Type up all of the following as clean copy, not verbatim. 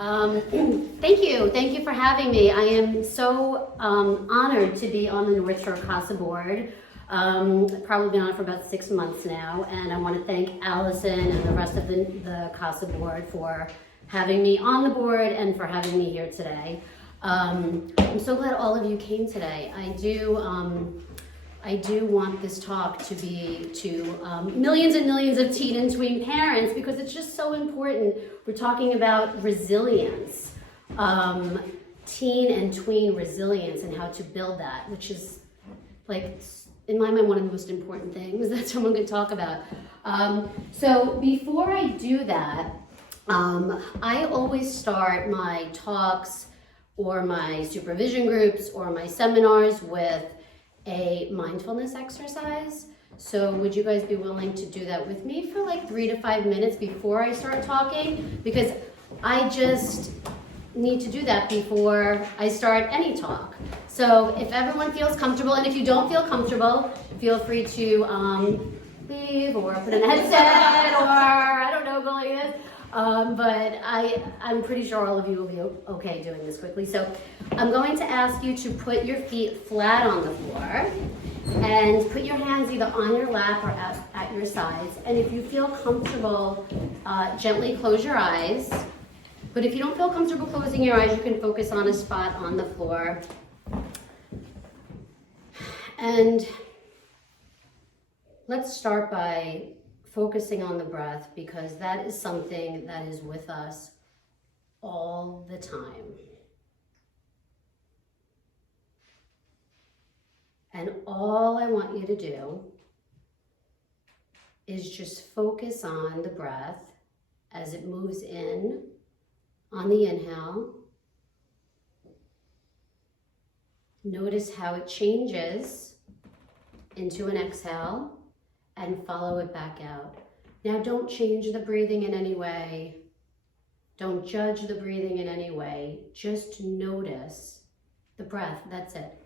Um, Thank you for having me. I am so honored to be on the North Shore CASA board. I've probably been on it for about 6 months now, and I want to thank Allison and the rest of the CASA board for having me on the board and for having me here today. I'm so glad all of you came today. I do want this talk to be to millions and millions of teen and tween parents because it's just so important. We're talking about resilience, teen and tween resilience and how to build that, which is like, in my mind, one of the most important things that someone could talk about. So before I do that, I always start my talks or my supervision groups or my seminars with a mindfulness exercise. So would you guys be willing to do that with me for like 3 to 5 minutes before I start talking? Because I just need to do that before I start any talk. So if everyone feels comfortable, and if you don't feel comfortable, feel free to leave or put in a headset or I don't know, go like this. But I'm pretty sure all of you will be okay doing this quickly. So I'm going to ask you to put your feet flat on the floor and put your hands either on your lap or at your sides. And if you feel comfortable, gently close your eyes. But if you don't feel comfortable closing your eyes, you can focus on a spot on the floor. And let's start by focusing on the breath, because that is something that is with us all the time. And all I want you to do is just focus on the breath as it moves in on the inhale. Notice how it changes into an exhale and follow it back out. Now don't change the breathing in any way. Don't judge the breathing in any way. Just notice the breath, that's it.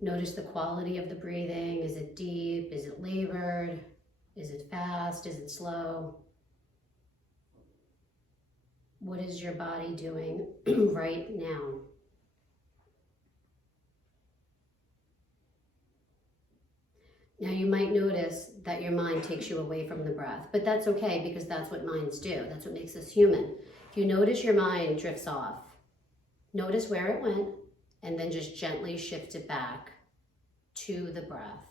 Notice the quality of the breathing. Is it deep? Is it labored? Is it fast? Is it slow? What is your body doing right now? Now you might notice that your mind takes you away from the breath, but that's okay because that's what minds do. That's what makes us human. If you notice your mind drifts off, notice where it went and then just gently shift it back to the breath.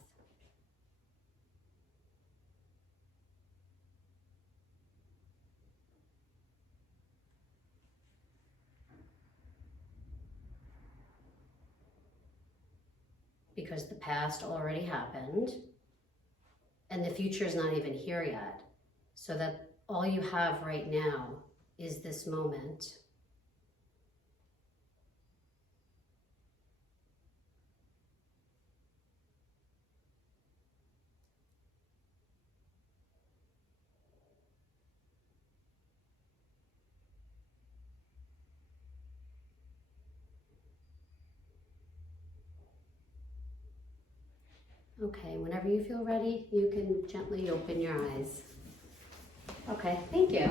Because the past already happened and the future is not even here yet. So that all you have right now is this moment. Okay, whenever you feel ready, you can gently open your eyes. Okay, thank you.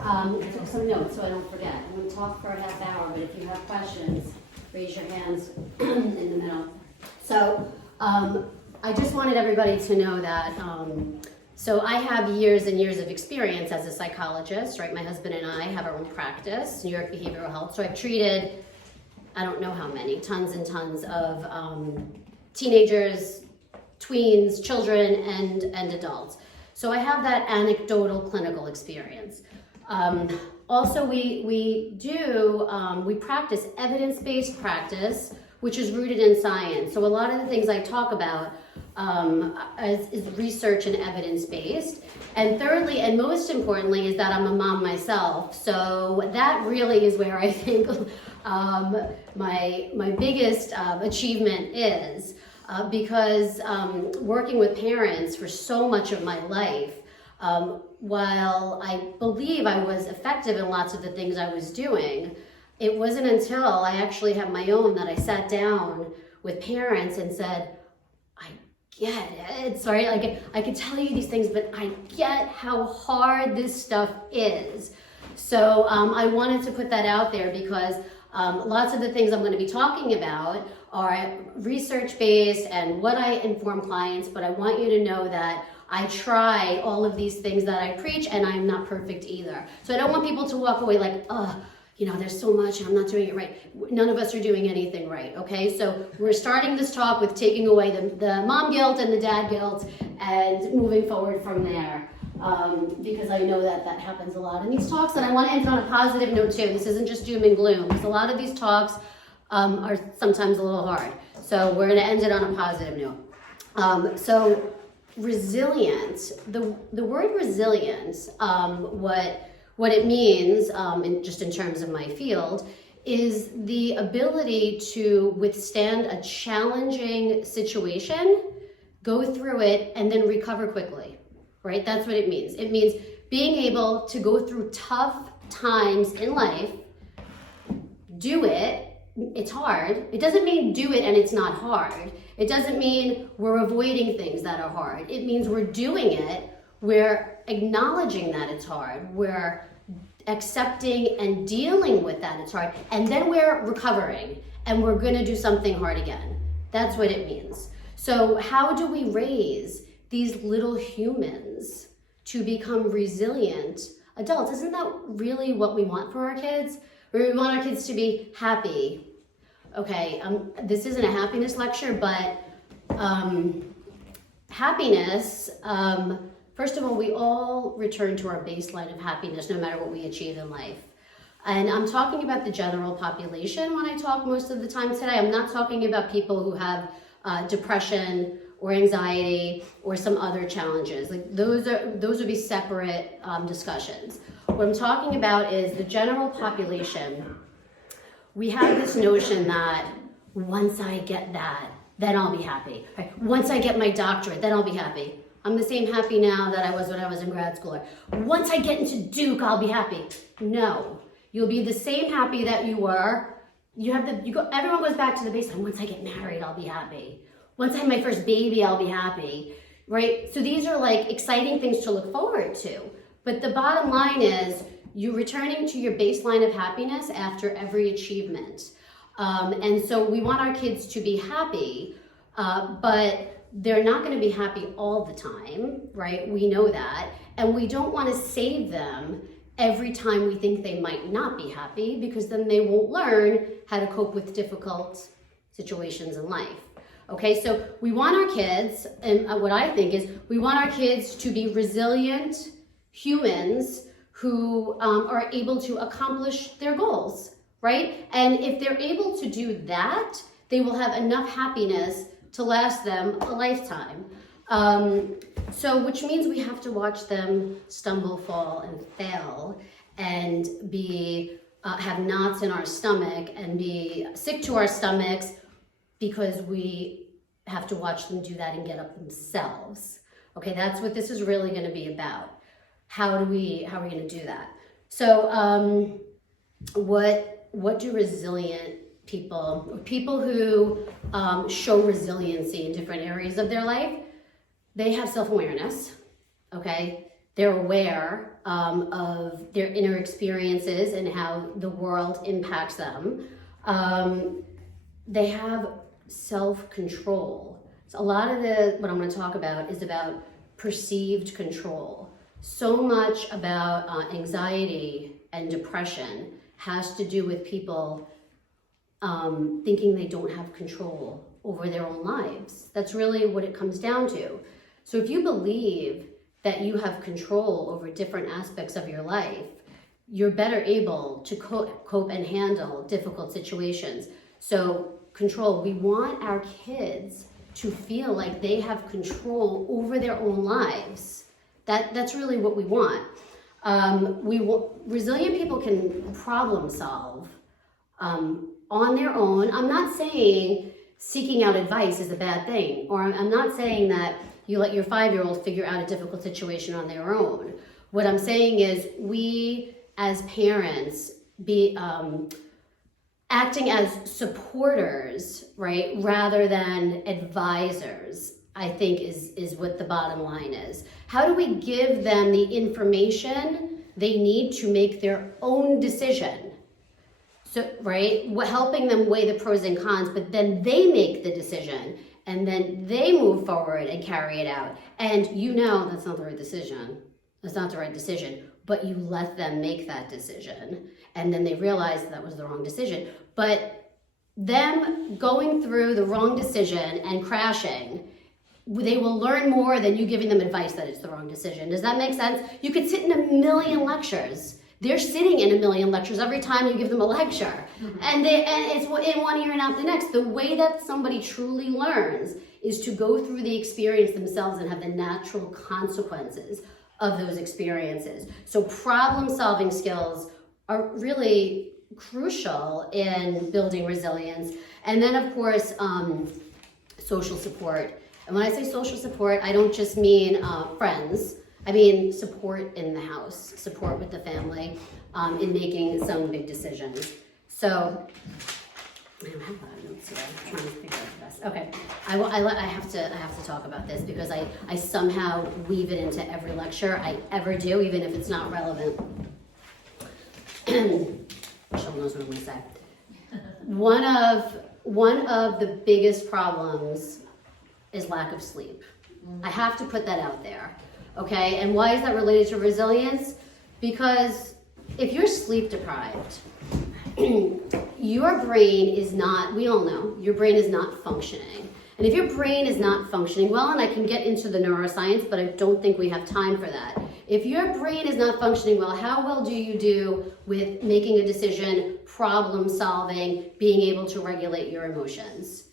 I took some notes so I don't forget. I'm going to talk for a half hour, but if you have questions, raise your hands in the middle. So I just wanted everybody to know that, so I have years and years of experience as a psychologist, right? My husband and I have our own practice, New York Behavioral Health. So I've treated, I don't know how many, tons and tons of teenagers, tweens, children, and adults. So I have that anecdotal clinical experience. Also, we practice evidence-based practice, which is rooted in science. So a lot of the things I talk about is research and evidence-based. And thirdly, and most importantly, is that I'm a mom myself. So that really is where I think my biggest achievement is. Because working with parents for so much of my life, while I believe I was effective in lots of the things I was doing, it wasn't until I actually had my own that I sat down with parents and said, get it, sorry, like I could tell you these things, but I get how hard this stuff is. So I wanted to put that out there because lots of the things I'm going to be talking about are research-based and what I inform clients, but I want you to know that I try all of these things that I preach, and I'm not perfect either. So I don't want people to walk away like, oh, you know, there's so much and I'm not doing it right. None of us are doing anything right, okay? So we're starting this talk with taking away the mom guilt and the dad guilt and moving forward from there. Because I know that happens a lot in these talks, and I want to end on a positive note too. This isn't just doom and gloom, because a lot of these talks are sometimes a little hard. So we're going to end it on a positive note. So resilience, the word resilience, what it means, just in terms of my field, is the ability to withstand a challenging situation, go through it, and then recover quickly. Right? That's what it means. It means being able to go through tough times in life, do it. It's hard. It doesn't mean do it and it's not hard. It doesn't mean we're avoiding things that are hard. It means we're doing it. We're acknowledging that it's hard. We're accepting and dealing with that it's hard. And then we're recovering and we're going to do something hard again. That's what it means. So how do we raise these little humans to become resilient adults? Isn't that really what we want for our kids? We want our kids to be happy. Okay, this isn't a happiness lecture, but happiness, first of all, we all return to our baseline of happiness no matter what we achieve in life. And I'm talking about the general population when I talk most of the time today. I'm not talking about people who have depression or anxiety or some other challenges. Like those would be separate discussions. What I'm talking about is the general population. We have this notion that once I get that, then I'll be happy. Right? Once I get my doctorate, then I'll be happy. I'm the same happy now that I was when I was in grad school. Once I get into Duke, I'll be happy. No, you'll be the same happy that you were. Everyone goes back to the baseline. Once I get married, I'll be happy. Once I have my first baby, I'll be happy, right? So these are like exciting things to look forward to. But the bottom line is you're returning to your baseline of happiness after every achievement. And so we want our kids to be happy, but they're not going to be happy all the time, right? We know that. And we don't want to save them every time we think they might not be happy, because then they won't learn how to cope with difficult situations in life. Okay, so we want our kids, and what I think is we want our kids to be resilient humans who are able to accomplish their goals, right? And if they're able to do that, they will have enough happiness to last them a lifetime. So which means we have to watch them stumble, fall, and fail, and have knots in our stomach and be sick to our stomachs, because we have to watch them do that and get up themselves. Okay, that's what this is really going to be about. How are we going to do that? So what do resilient people who show resiliency in different areas of their life, they have self-awareness, okay? They're aware of their inner experiences and how the world impacts them. They have self-control. So a lot of what I'm going to talk about is about perceived control. So much about anxiety and depression has to do with people thinking they don't have control over their own lives. That's really what it comes down to. So if you believe that you have control over different aspects of your life, you're better able to cope and handle difficult situations. So control, we want our kids to feel like they have control over their own lives. That's really what we want. Resilient people can problem solve on their own. I'm not saying seeking out advice is a bad thing, or I'm not saying that you let your 5-year-old figure out a difficult situation on their own. What I'm saying is we as parents be acting as supporters, right, rather than advisors. I think is what the bottom line is. How do we give them the information they need to make their own decision? So, right, helping them weigh the pros and cons, but then they make the decision and then they move forward and carry it out. And that's not the right decision. That's not the right decision, but you let them make that decision. And then they realize that was the wrong decision. But them going through the wrong decision and crashing, they will learn more than you giving them advice that it's the wrong decision. Does that make sense? You could sit in a million lectures. They're sitting in a million lectures every time you give them a lecture. And it's in one ear and out the next. The way that somebody truly learns is to go through the experience themselves and have the natural consequences of those experiences. So problem-solving skills are really crucial in building resilience. And then, of course, social support. And when I say social support, I don't just mean friends. I mean support in the house, support with the family in making some big decisions. So, I don't have that notes here. I'm trying to figure out the best. Okay, I have to talk about this because I somehow weave it into every lecture I ever do, even if it's not relevant. Michelle knows what I'm going to say. One of the biggest problems is lack of sleep. I have to put that out there. Okay, and why is that related to resilience? Because if you're sleep deprived, your brain is not, we all know, your brain is not functioning. And if your brain is not functioning well, and I can get into the neuroscience, but I don't think we have time for that. If your brain is not functioning well, how well do you do with making a decision, problem solving, being able to regulate your emotions?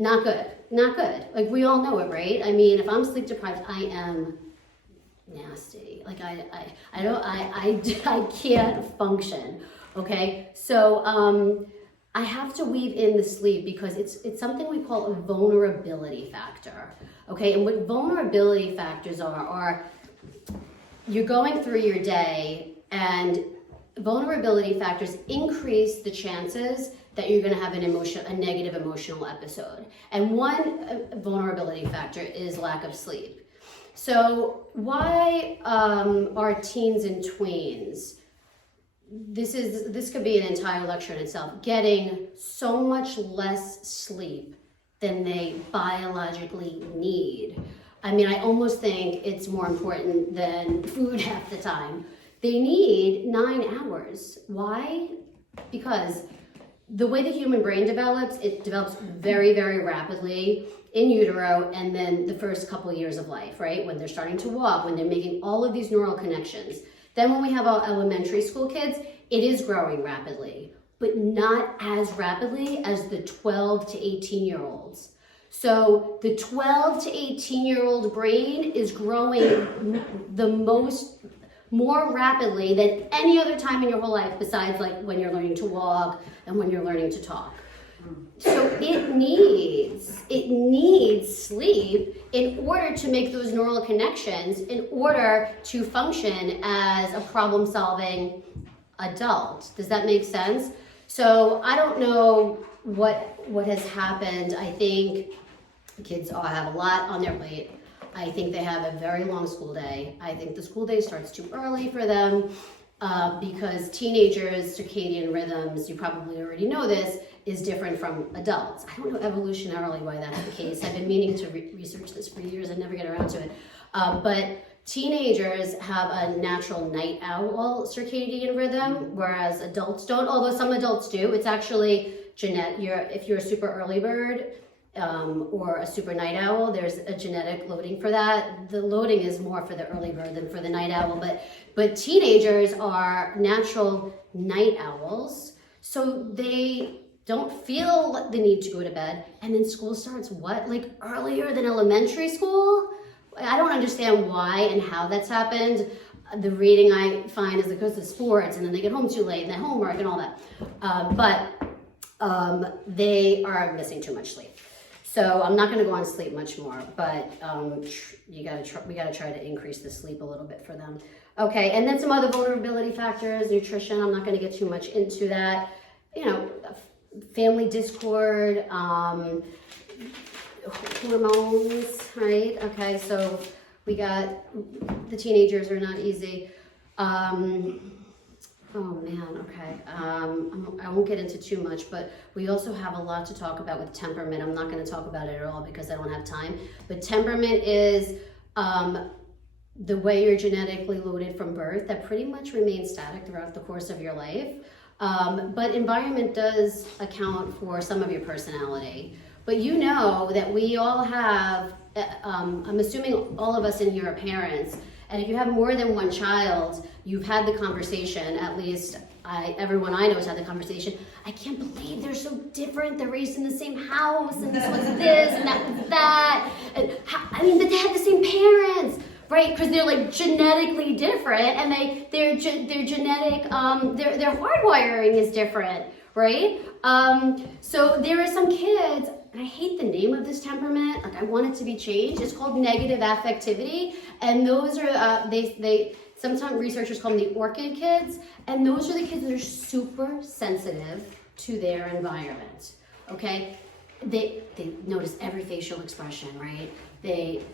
Not good, not good. Like we all know it, right? I mean, if I'm sleep deprived, I am nasty. Like I can't function. Okay, so I have to weave in the sleep because it's something we call a vulnerability factor. Okay, and what vulnerability factors are you're going through your day and vulnerability factors increase the chances that you're going to have a negative emotional episode. And one vulnerability factor is lack of sleep. So why are teens and tweens, this could be an entire lecture in itself, getting so much less sleep than they biologically need? I mean, I almost think it's more important than food half the time. They need 9 hours. Why? Because the way the human brain develops, it develops very, very rapidly in utero and then the first couple years of life, right? When they're starting to walk, when they're making all of these neural connections. Then when we have our elementary school kids, it is growing rapidly, but not as rapidly as the 12 to 18-year-olds. So the 12 to 18-year-old brain is growing more rapidly than any other time in your whole life besides like when you're learning to walk and when you're learning to talk. So it needs sleep in order to make those neural connections, in order to function as a problem-solving adult. Does that make sense? So I don't know what has happened. I think kids all have a lot on their plate. I think they have a very long school day. I think the school day starts too early for them because teenagers' circadian rhythms, you probably already know this, is different from adults. I don't know evolutionarily why that's the case. I've been meaning to research this for years and never get around to it. But teenagers have a natural night owl circadian rhythm, whereas adults don't, although some adults do. It's actually genetic. If you're a super early bird, or a super night owl, there's a genetic loading for that. The loading is more for the early bird than for the night owl, but teenagers are natural night owls, so they don't feel the need to go to bed, and then school starts like earlier than elementary school? I don't understand why and how that's happened. The reading I find is because of sports, and then they get home too late, and their homework and all that. But they are missing too much sleep. So I'm not going to go on sleep much more, but we got to try to increase the sleep a little bit for them. Okay, and then some other vulnerability factors, nutrition. I'm not going to get too much into that. Family discord, hormones, right? Okay, so we got, the teenagers are not easy. Oh man, okay. I won't get into too much, but we also have a lot to talk about with temperament. I'm not going to talk about it at all because I don't have time. But temperament is the way you're genetically loaded from birth that pretty much remains static throughout the course of your life. But environment does account for some of your personality. But you know that we all have, I'm assuming all of us in here are parents, and if you have more than one child, you've had the conversation, at least everyone I know has had the conversation. I can't believe they're so different. They're raised in the same house, and this was this, and that was that. And but they have the same parents, right? Because they're like genetically different, and their genetic, their hardwiring is different, right? So there are some kids, and I hate the name of this temperament, like I want it to be changed. It's called negative affectivity, and those are, sometimes researchers call them the orchid kids, and those are the kids that are super sensitive to their environment, okay? They notice every facial expression, right? They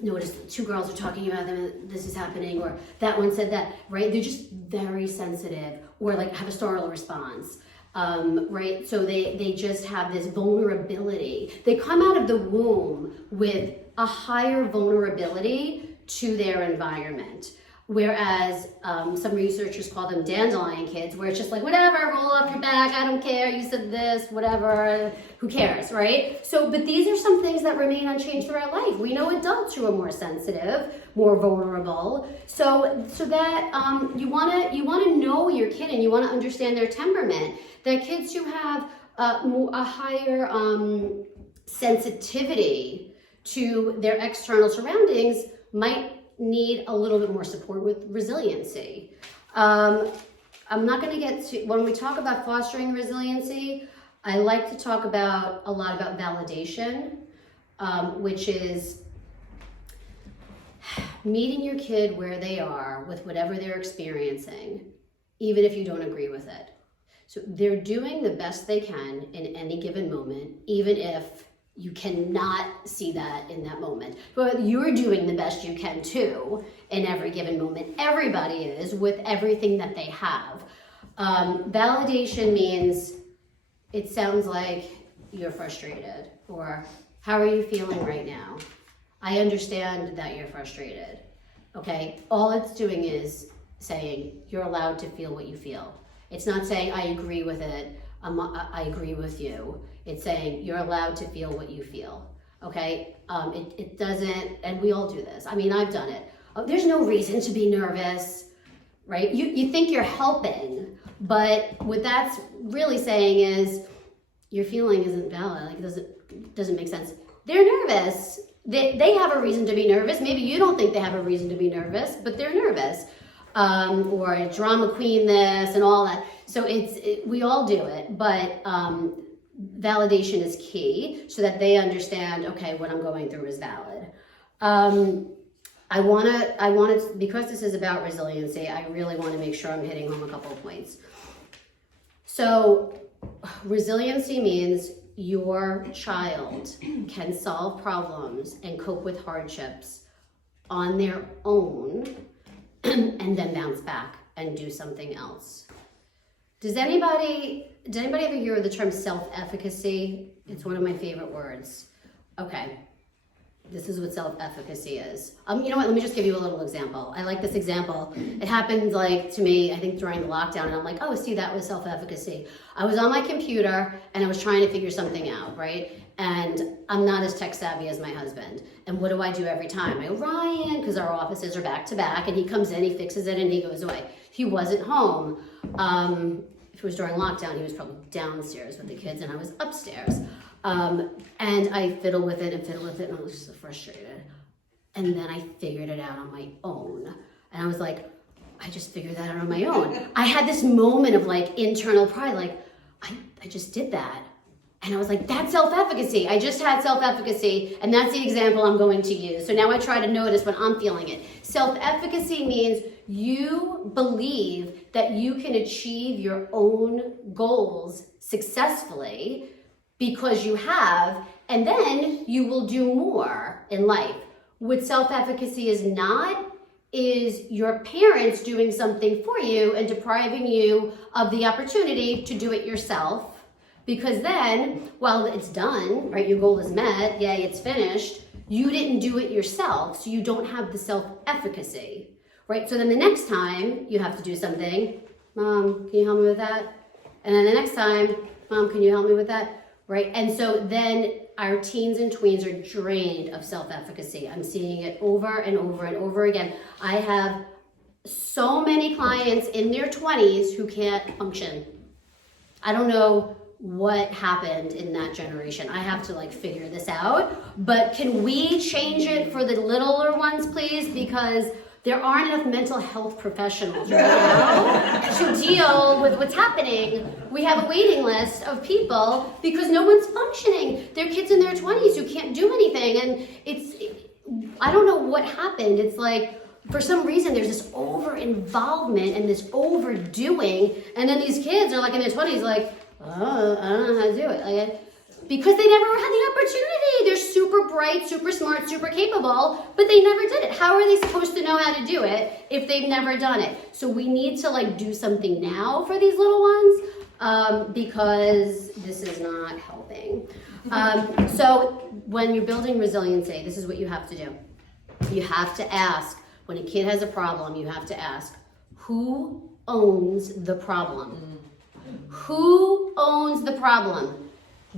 notice two girls are talking about them, this is happening, or that one said that, right? They're just very sensitive, or like have a startle response. Right? So they just have this vulnerability. They come out of the womb with a higher vulnerability to their environment. Whereas some researchers call them dandelion kids, where it's just like, whatever, roll up your back, I don't care, you said this, whatever, who cares, right? So, but these are some things that remain unchanged throughout life. We know adults who are more sensitive, more vulnerable. So that you wanna know your kid, and you wanna understand their temperament. That kids who have a higher sensitivity to their external surroundings might need a little bit more support with resiliency. I'm not going to get to, when we talk about fostering resiliency, I like to talk a lot about validation, which is meeting your kid where they are with whatever they're experiencing, even if you don't agree with it. So they're doing the best they can in any given moment, even if you cannot see that in that moment. But you're doing the best you can too in every given moment. Everybody is, with everything that they have. Validation means, it sounds like you're frustrated, or how are you feeling right now? I understand that you're frustrated, okay? All it's doing is saying you're allowed to feel what you feel. It's not saying I agree with it, I agree with you. It's saying you're allowed to feel what you feel, okay? It doesn't, and we all do this. I mean, I've done it. There's no reason to be nervous, right? You think you're helping, but what that's really saying is your feeling isn't valid, like it doesn't make sense. They're nervous. They have a reason to be nervous. Maybe you don't think they have a reason to be nervous, but they're nervous. Or drama queen this and all that. So we all do it, but validation is key so that they understand, okay, what I'm going through is valid. I want to, because this is about resiliency, I really want to make sure I'm hitting home a couple of points. So resiliency means your child can solve problems and cope with hardships on their own and then bounce back and do something else. Did anybody ever hear the term self-efficacy? It's one of my favorite words. Okay, this is what self-efficacy is. You know what, let me just give you a little example. I like this example. It happened to me, I think during the lockdown, and I'm like, oh, see, that was self-efficacy. I was on my computer and I was trying to figure something out, right? And I'm not as tech savvy as my husband. And what do I do every time? I go, Ryan, because our offices are back to back, and he comes in, he fixes it, and he goes away. He wasn't home. If it was during lockdown, he was probably downstairs with the kids, and I was upstairs. And I fiddled with it, and I was just so frustrated. And then I figured it out on my own. And I was like, I just figured that out on my own. I had this moment of internal pride, I just did that. And I was like, that's self-efficacy. I just had self-efficacy, and that's the example I'm going to use. So now I try to notice when I'm feeling it. Self-efficacy means you believe that you can achieve your own goals successfully because you have, And then you will do more in life. What self-efficacy is not is your parents doing something for you and depriving you of the opportunity to do it yourself. Because then, while it's done, right, your goal is met, yay, it's finished, you didn't do it yourself, so you don't have the self-efficacy, right? So then the next time you have to do something, Mom, can you help me with that? And then the next time, Mom, can you help me with that? Right? And so then our teens and tweens are drained of self-efficacy. I'm seeing it over and over and over again. I have so many clients in their 20s who can't function. I don't know what happened in that generation. I have to like figure this out. But can we change it for the littler ones, please? Because there aren't enough mental health professionals right now to deal with what's happening. We have a waiting list of people because no one's functioning. They're kids in their 20s who can't do anything. And I don't know what happened. It's like, for some reason, there's this over-involvement and this overdoing. And then these kids are like in their 20s like, oh, I don't know how to do it. Like, because they never had the opportunity. They're super bright, super smart, super capable, but they never did it. How are they supposed to know how to do it if they've never done it? So we need to like do something now for these little ones because this is not helping. So when you're building resiliency, this is what you have to do. You have to ask, when a kid has a problem, you have to ask, who owns the problem? Who owns the problem?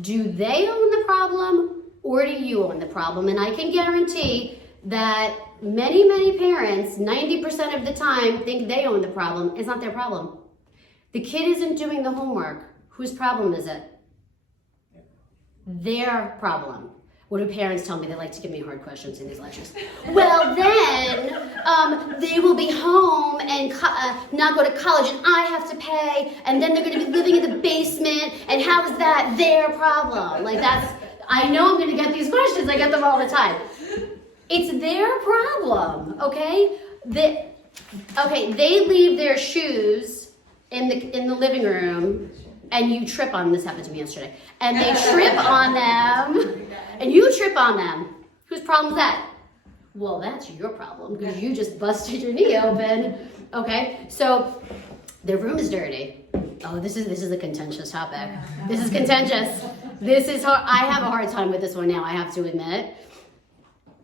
Do they own the problem or do you own the problem? And I can guarantee that many, many parents, 90% of the time, think they own the problem. It's not their problem. The kid isn't doing the homework. Whose problem is it? Their problem. What do parents tell me? They like to give me hard questions in these lectures. Well, then they will be home and not go to college, and I have to pay, and then they're going to be living in the basement, and how is that their problem? Like that's, I know I'm going to get these questions. I get them all the time. It's their problem, okay? They leave their shoes in the living room, and you trip on them. This happened to me yesterday. And they trip on them, and you trip on them. Whose problem is that? Well, that's your problem, because you just busted your knee open. Okay, so their room is dirty. Oh, this is a contentious topic. This is contentious. This is hard. I have a hard time with this one now, I have to admit.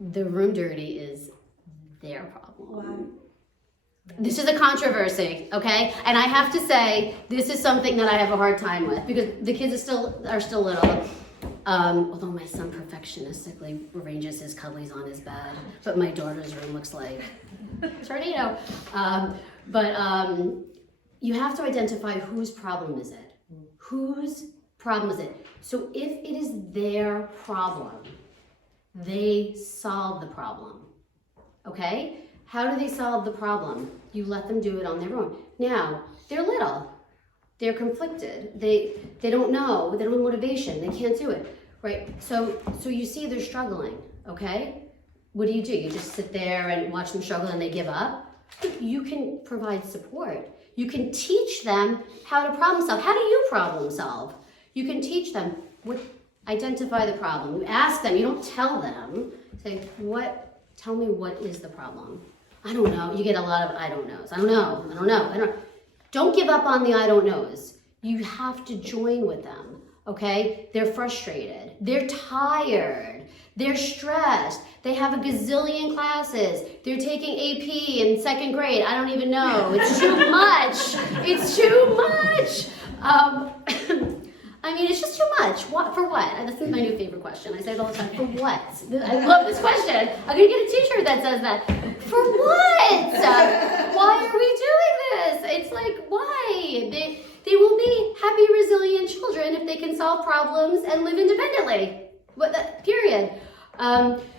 The room dirty is their problem. Wow. This is a controversy, okay? And I have to say, this is something that I have a hard time with because the kids are still little. Although my son perfectionistically arranges his cuddlies on his bed, but my daughter's room looks like a tornado. You have to identify whose problem is it? Whose problem is it? So if it is their problem, they solve the problem, okay? How do they solve the problem? You let them do it on their own. Now, they're little. They're conflicted. They don't know. They don't have motivation. They can't do it, right? So you see they're struggling, okay? What do? You just sit there and watch them struggle and they give up? You can provide support. You can teach them how to problem solve. How do you problem solve? You can teach them. Identify the problem. You ask them. You don't tell them. Say, tell me what is the problem? I don't know. You get a lot of I don't knows. I don't know. Don't give up on the I don't knows. You have to join with them, okay? They're frustrated. They're tired. They're stressed. They have a gazillion classes. They're taking AP in second grade. I don't even know. It's too much. It's too much. I mean, it's just too much. For what? This is my new favorite question. I say it all the time. For what? I love this question. I'm going to get a t-shirt that says that. For what? Why are we doing this? It's like, why? They will be happy, resilient children if they can solve problems and live independently. Period.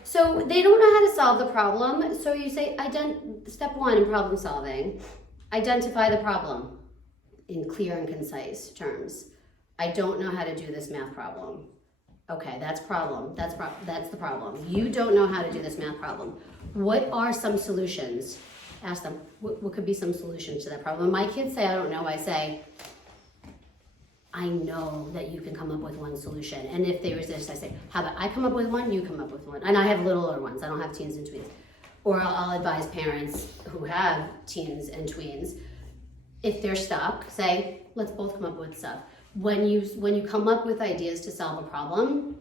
So they don't know how to solve the problem. So you say, step one in problem solving, identify the problem in clear and concise terms. I don't know how to do this math problem. Okay, that's problem. That's the problem. You don't know how to do this math problem. What are some solutions? Ask them, what could be some solutions to that problem? When my kids say, I don't know, I say, I know that you can come up with one solution. And if they resist, I say, how about I come up with one, you come up with one. And I have littler ones, I don't have teens and tweens. Or I'll advise parents who have teens and tweens, if they're stuck, say, let's both come up with stuff. When you come up with ideas to solve a problem,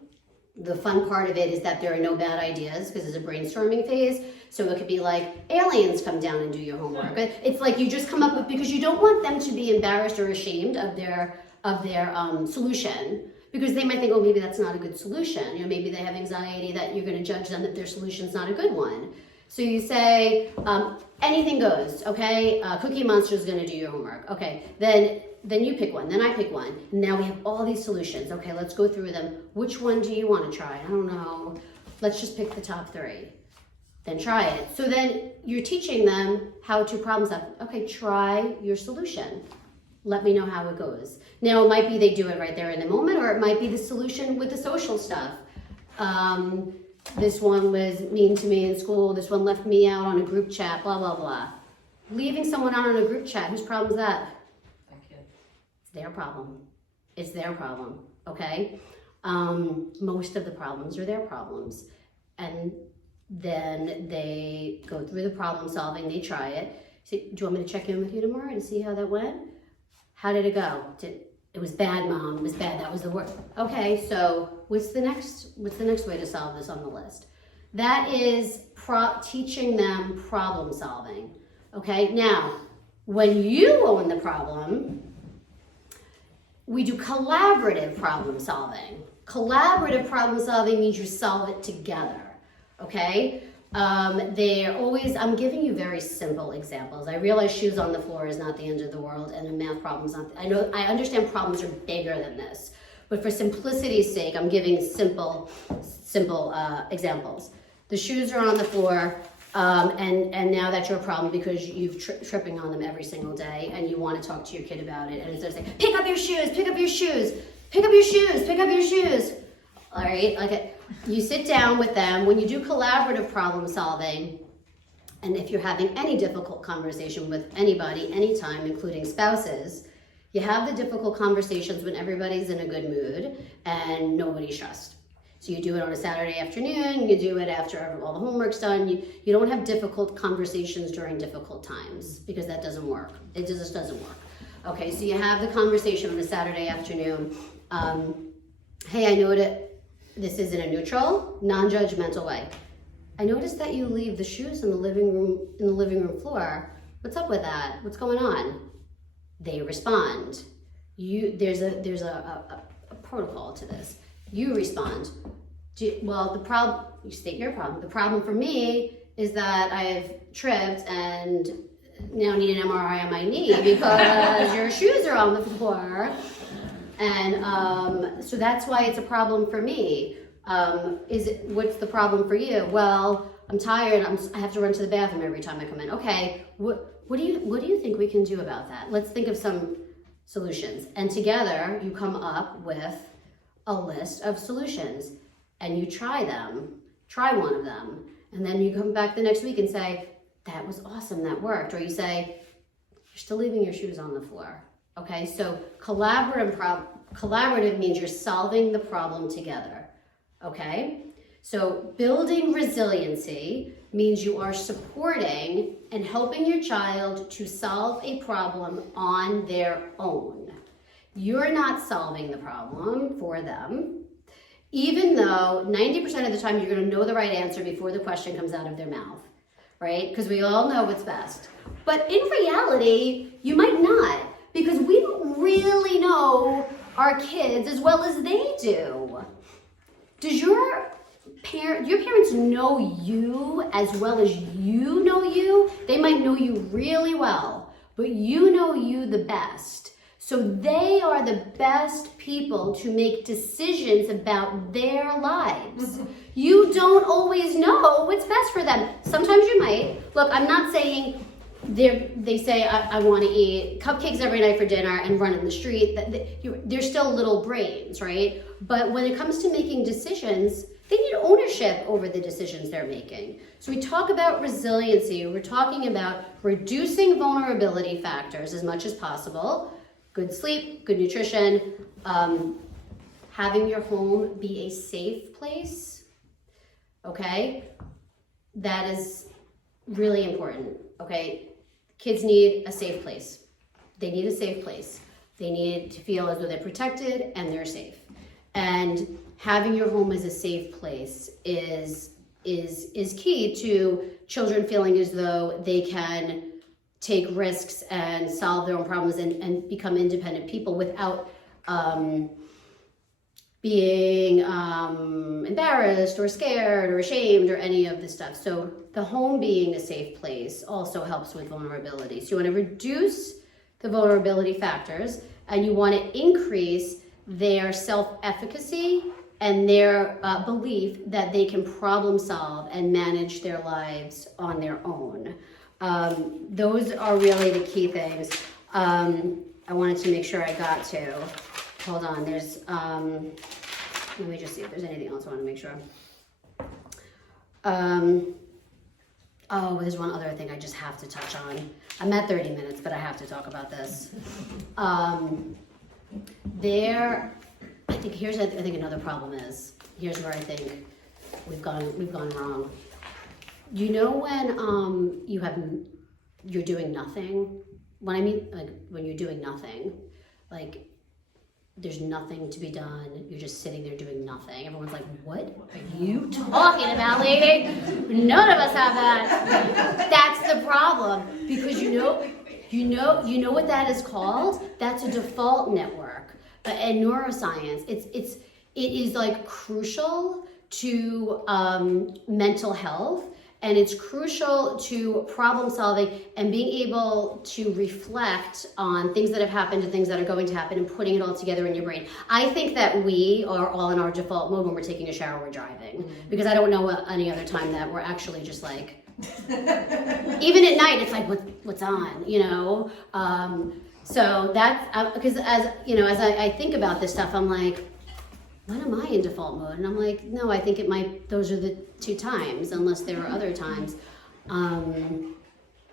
the fun part of it is that there are no bad ideas because it's a brainstorming phase. So it could be like, aliens come down and do your homework. It's like you just come up with, because you don't want them to be embarrassed or ashamed of their solution, because they might think, oh, maybe that's not a good solution. Maybe they have anxiety that you're going to judge them that their solution's not a good one. So you say, anything goes, okay? Cookie Monster's going to do your homework. Okay, then you pick one, then I pick one. Now we have all these solutions. Okay, let's go through them. Which one do you want to try? I don't know. Let's just pick the top 3. Then try it. So then you're teaching them how to problem solve. Okay, try your solution. Let me know how it goes. Now it might be they do it right there in the moment, or it might be the solution with the social stuff. This one was mean to me in school. This one left me out on a group chat, blah, blah, blah. Leaving someone out on a group chat, whose problem is that? It's their problem. It's their problem, okay? Most of the problems are their problems. And then they go through the problem solving, they try it. Say, do you want me to check in with you tomorrow to see how that went? How did it go? It was bad, Mom. It was bad. That was the worst. Okay, so what's the next way to solve this on the list? That is teaching them problem solving. Okay, now, when you own the problem, we do collaborative problem solving. Collaborative problem solving means you solve it together. Okay? I'm giving you very simple examples. I realize shoes on the floor is not the end of the world, and a math problem's not. I understand problems are bigger than this, but for simplicity's sake, I'm giving simple examples. The shoes are on the floor, and now that's your problem because you've tripping on them every single day, and you want to talk to your kid about it, and instead of saying, pick up your shoes, pick up your shoes, pick up your shoes, pick up your shoes. All right, okay. You sit down with them. When you do collaborative problem solving, and if you're having any difficult conversation with anybody, anytime, including spouses, you have the difficult conversations when everybody's in a good mood and nobody's stressed. So you do it on a Saturday afternoon, you do it after all the homework's done. You don't have difficult conversations during difficult times because that doesn't work. It just doesn't work. Okay, so you have the conversation on a Saturday afternoon. Hey, I noticed. This is in a neutral, non-judgmental way. I noticed that you leave the shoes in the living room floor. What's up with that? What's going on? They respond. There's a protocol to this. You respond. You state your problem. The problem for me is that I've tripped and now need an MRI on my knee because your shoes are on the floor. And so that's why it's a problem for me. What's the problem for you? Well, I'm tired. I have to run to the bathroom every time I come in. Okay, what do you think we can do about that? Let's think of some solutions. And together you come up with a list of solutions and you try one of them. And then you come back the next week and say, that was awesome, that worked. Or you say, you're still leaving your shoes on the floor. Okay, so collaborative means you're solving the problem together, okay? So building resiliency means you are supporting and helping your child to solve a problem on their own. You're not solving the problem for them, even though 90% of the time you're gonna know the right answer before the question comes out of their mouth, right? Because we all know what's best. But in reality, you might not. Because we don't really know our kids as well as they do. Does your parents know you as well as you know you? They might know you really well, but you know you the best. So they are the best people to make decisions about their lives. You don't always know what's best for them. Sometimes you might. Look, I'm not saying they say, I want to eat cupcakes every night for dinner and run in the street. They're still little brains, right? But when it comes to making decisions, they need ownership over the decisions they're making. So we talk about resiliency. We're talking about reducing vulnerability factors as much as possible, good sleep, good nutrition, having your home be a safe place, okay? That is really important, okay? Kids need a safe place. They need a safe place. They need to feel as though they're protected and they're safe. And having your home as a safe place is key to children feeling as though they can take risks and solve their own problems and become independent people without being embarrassed or scared or ashamed or any of this stuff. So the home being a safe place also helps with vulnerability. So you want to reduce the vulnerability factors, and you want to increase their self-efficacy and their belief that they can problem solve and manage their lives on their own. Those are really the key things. I wanted to make sure I got to. Hold on, there's, let me just see if there's anything else I want to make sure. Oh, there's one other thing I just have to touch on. I'm at 30 minutes, but I have to talk about this. I think another problem is, here's where I think we've gone wrong. You know when you're doing nothing? When I mean, like, when you're doing nothing, like, there's nothing to be done. You're just sitting there doing nothing. Everyone's like, what are you talking about, lady? None of us have that. That's the problem. Because you know what that is called? That's a default network. In neuroscience, it is like crucial to mental health. And it's crucial to problem solving and being able to reflect on things that have happened and things that are going to happen and putting it all together in your brain. I think that we are all in our default mode when we're taking a shower or driving, because I don't know any other time that we're actually just like, even at night, it's like, what's on, you know? So that's, because as I think about this stuff, I'm like, when am I in default mode? And I'm like, no, I think those are the two times, unless there are other times.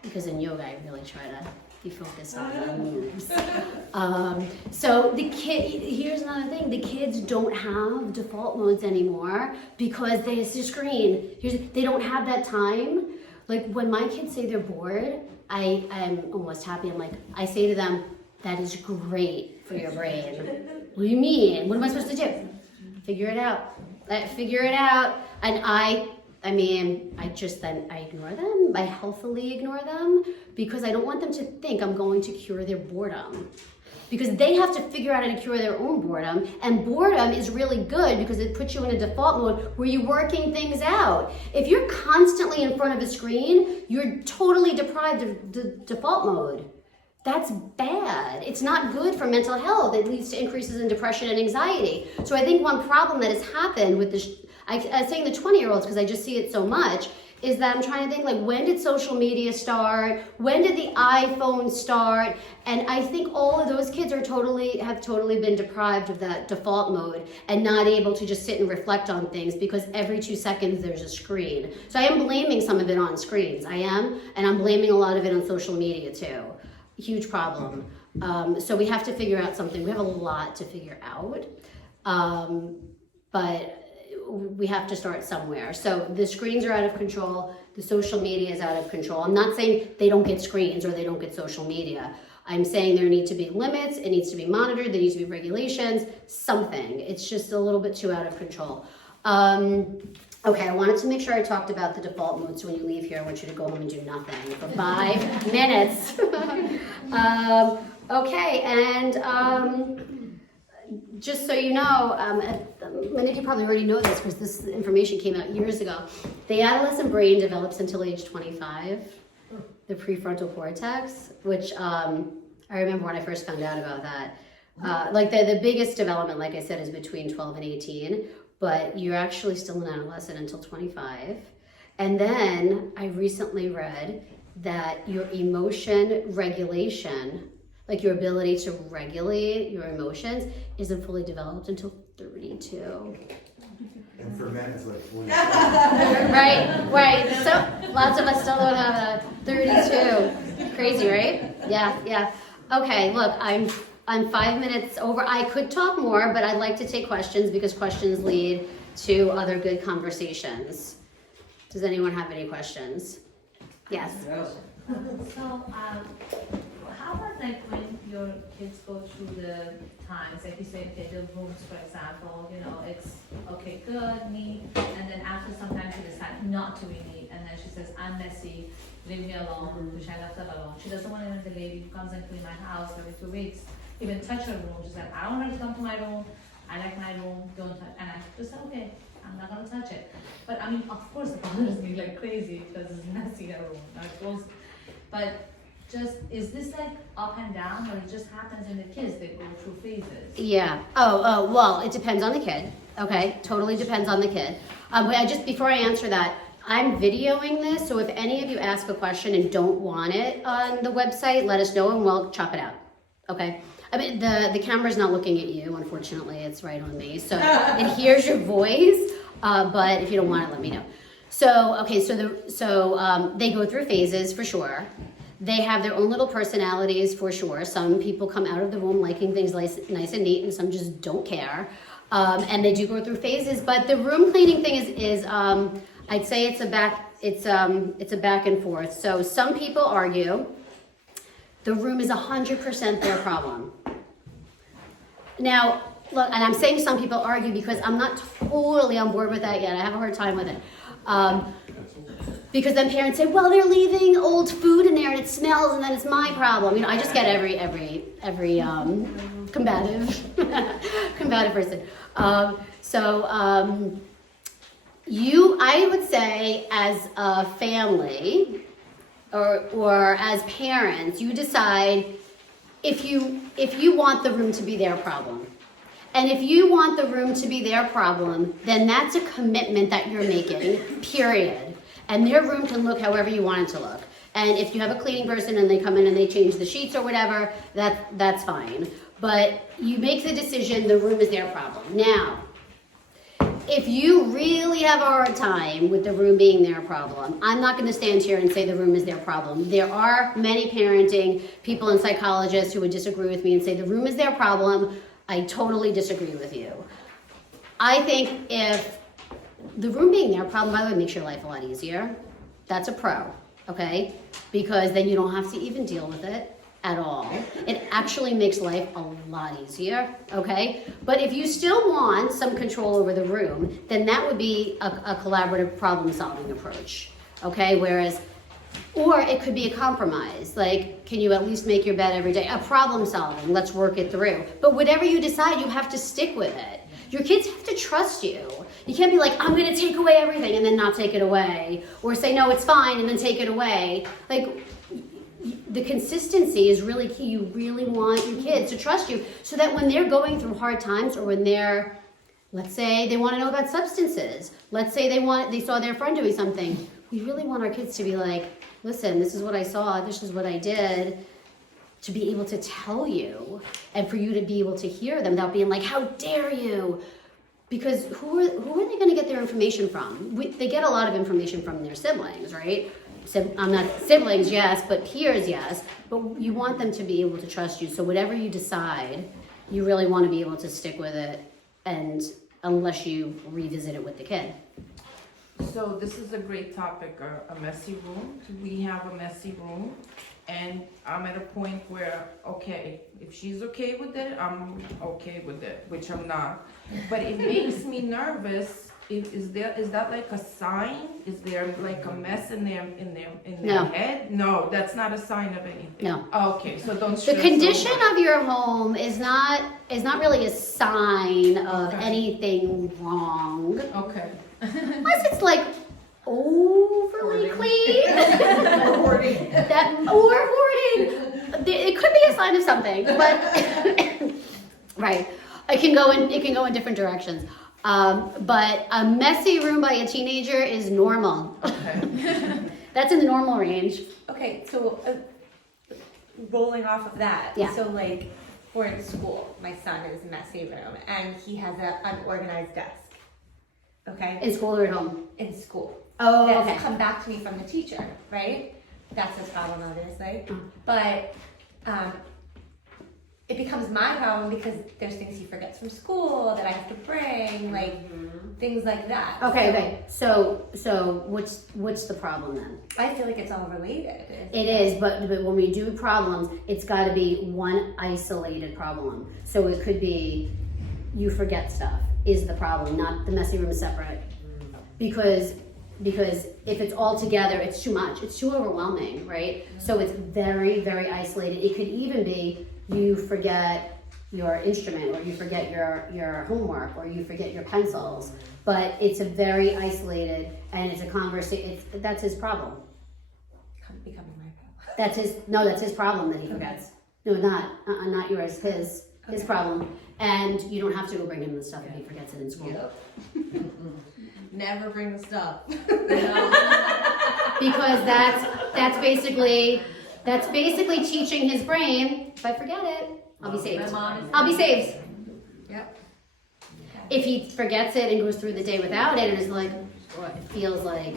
Because in yoga, I really try to be focused on the moves. So here's another thing, the kids don't have default modes anymore because it's a screen. They don't have that time. Like when my kids say they're bored, I'm almost happy. I'm like, I say to them, that is great for your brain. What do you mean? What am I supposed to do? Figure it out. And I ignore them. I healthily ignore them because I don't want them to think I'm going to cure their boredom. Because they have to figure out how to cure their own boredom. And boredom is really good because it puts you in a default mode where you're working things out. If you're constantly in front of a screen, you're totally deprived of the default mode. That's bad. It's not good for mental health. It leads to increases in depression and anxiety. So I think one problem that has happened with this, I was saying the 20-year-olds because I just see it so much, is that I'm trying to think, like, when did social media start? When did the iPhone start? And I think all of those kids have totally been deprived of that default mode and not able to just sit and reflect on things because every 2 seconds there's a screen. So I am blaming some of it on screens. I am, and I'm blaming a lot of it on social media too. Huge problem. So we have to figure out something. We have a lot to figure out, but we have to start somewhere. So the screens are out of control. The social media is out of control. I'm not saying they don't get screens or they don't get social media. I'm saying there need to be limits. It needs to be monitored. There needs to be regulations, something. It's just a little bit too out of control. Okay, I wanted to make sure I talked about the default mode, so when you leave here, I want you to go home and do nothing for 5 minutes. Okay, and just so you know, many of you probably already know this because this information came out years ago. The adolescent brain develops until age 25, the prefrontal cortex, which I remember when I first found out about that. Like the biggest development, like I said, is between 12 and 18. But you're actually still an adolescent until 25. And then I recently read that your emotion regulation, like your ability to regulate your emotions, isn't fully developed until 32. And for men, it's like 40. Right. So lots of us still don't have that. 32. Crazy, right? Yeah. Okay, look, I'm 5 minutes over. I could talk more, but I'd like to take questions because questions lead to other good conversations. Does anyone have any questions? Yes. So, how about like when your kids go through the times, like you say, okay, the rooms, for example, you know, it's okay, good, neat, and then after some time she decides not to be neat, and then she says, I'm messy, leave me alone, which I left her alone. She doesn't want even the lady who comes and clean my house every 2 weeks, even touch her room. She's like, I don't want her to come to my room, I like my room, don't touch, and I just said, okay, I'm not gonna touch it. But I mean, of course it bothers me like crazy because it's messy in a room, but just, is this like up and down, or it just happens in the kids, they go through phases? Yeah. Oh, well, it depends on the kid. Okay, totally depends on the kid. But before I answer that, I'm videoing this, so if any of you ask a question and don't want it on the website, let us know and we'll chop it out. Okay? I mean, the camera's not looking at you, unfortunately, it's right on me. So it hears your voice, but if you don't want it, let me know. So, okay, so they go through phases for sure. They have their own little personalities for sure. Some people come out of the womb liking things nice and neat, and some just don't care. And they do go through phases, but the room cleaning thing is I'd say it's a back and forth. So some people argue the room is 100% their problem. Now, look, and I'm saying some people argue because I'm not totally on board with that yet. I have a hard time with it. Because then parents say, well, they're leaving old food in there and it smells and then it's my problem. You know, I just get every combative person. I would say as a family or as parents, you decide if you want the room to be their problem. And if you want the room to be their problem, then that's a commitment that you're making, period. And their room can look however you want it to look. And if you have a cleaning person and they come in and they change the sheets or whatever, that's fine. But you make the decision, the room is their problem. Now, if you really have a hard time with the room being their problem, I'm not going to stand here and say the room is their problem. There are many parenting people and psychologists who would disagree with me and say the room is their problem. I totally disagree with you. I think if the room being their problem, by the way, makes your life a lot easier. That's a pro, okay? Because then you don't have to even deal with it at all. It actually makes life a lot easier, okay? But if you still want some control over the room, then that would be a collaborative problem-solving approach, okay? Or it could be a compromise, like, can you at least make your bed every day? A problem-solving, let's work it through. But whatever you decide, you have to stick with it. Your kids have to trust you. You can't be like, I'm gonna take away everything and then not take it away. Or say, no, it's fine, and then take it away. Like, the consistency is really key. You really want your kids to trust you so that when they're going through hard times or when they're, let's say they want to know about substances. Let's say they saw their friend doing something. We really want our kids to be like, listen, this is what I saw, this is what I did, to be able to tell you and for you to be able to hear them without being like, how dare you? Because who are they going to get their information from? They get a lot of information from their siblings, right? I'm not siblings, yes, but peers, yes. But you want them to be able to trust you. So whatever you decide, you really want to be able to stick with it, and unless you revisit it with the kid. So this is a great topic, a messy room. We have a messy room, and I'm at a point where, okay, if she's okay with it, I'm okay with it, which I'm not. But it makes me nervous. Is that like a sign? Is there like a mess in their No. head? No, that's not a sign of anything. No. Okay, so don't. The condition of your home is not really a sign of anything wrong. Okay. Unless it's like overly clean. Or hoarding. Or hoarding. It could be a sign of something, but right. It can go in different directions. But a messy room by a teenager is normal. Okay. That's in the normal range. Okay, so rolling off of that, Yeah. so like we're in school, my son is a messy room and he has an unorganized desk. Okay? In school or at home? In school. Oh, That's okay. come back to me from the teacher, right? That's his problem, obviously. Mm. But it becomes my problem because there's things he forgets from school that I have to bring, like things like that. Okay. So what's the problem then? I feel like it's all related. It is, but when we do problems, it's got to be one isolated problem. So it could be you forget stuff is the problem, not the messy room is separate. Because if it's all together, it's too much. It's too overwhelming, right? So it's very, very isolated. It could even be you forget your instrument, or you forget your homework, or you forget your pencils. But it's a very isolated, and it's a conversation. That's his problem. Becoming my problem. That's his problem that he forgets. No, not yours. His problem. And you don't have to go bring him the stuff if he forgets it in school. Yep. Never bring the stuff. Because that's basically teaching his brain, if I forget it, I'll be saved. I'll be saved. Yep. If he forgets it and goes through the day without it and is like, or it feels like,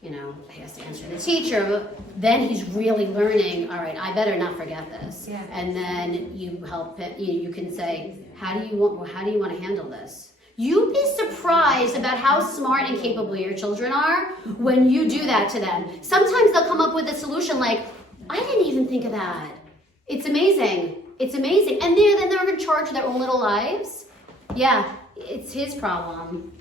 he has to answer the teacher, then he's really learning, all right, I better not forget this. Yeah. And then you help it, you can say, how do you want to handle this? You'd be surprised about how smart and capable your children are when you do that to them. Sometimes they'll come up with a solution like, I didn't even think of that. It's amazing. It's amazing. And then they're in charge of their own little lives. Yeah, it's his problem.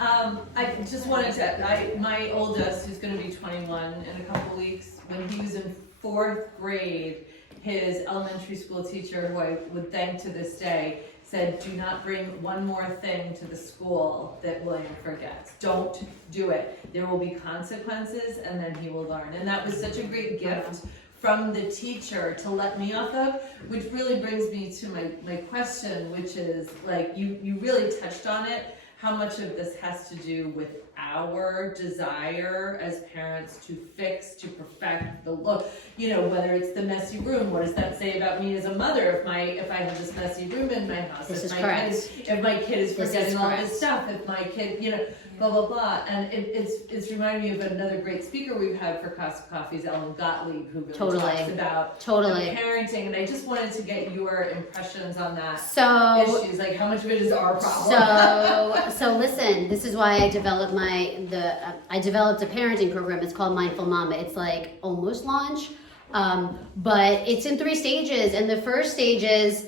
I just wanted to, my oldest, who's going to be 21 in a couple weeks, when he was in 4th grade, his elementary school teacher, who I would thank to this day, said, do not bring one more thing to the school that William forgets. Don't do it. There will be consequences, and then he will learn. And that was such a great gift from the teacher to let me off of, which really brings me to my question, which is, like, you really touched on it, how much of this has to do with our desire as parents to fix, to perfect the look, whether it's the messy room. What does that say about me as a mother if I have this messy room in my house? This is if correct. My kid is This is forgetting all correct. this stuff, if my kid, blah, blah, blah. And it's reminding me of another great speaker we've had for CASA Coffees, Ellen Gottlieb, who really Totally. talks about parenting. And I just wanted to get your impressions on that issues, like how much of it is our problem. So listen, this is why I developed I developed a parenting program. It's called Mindful Mama. It's like almost launch, but it's in 3 stages. And the first stage is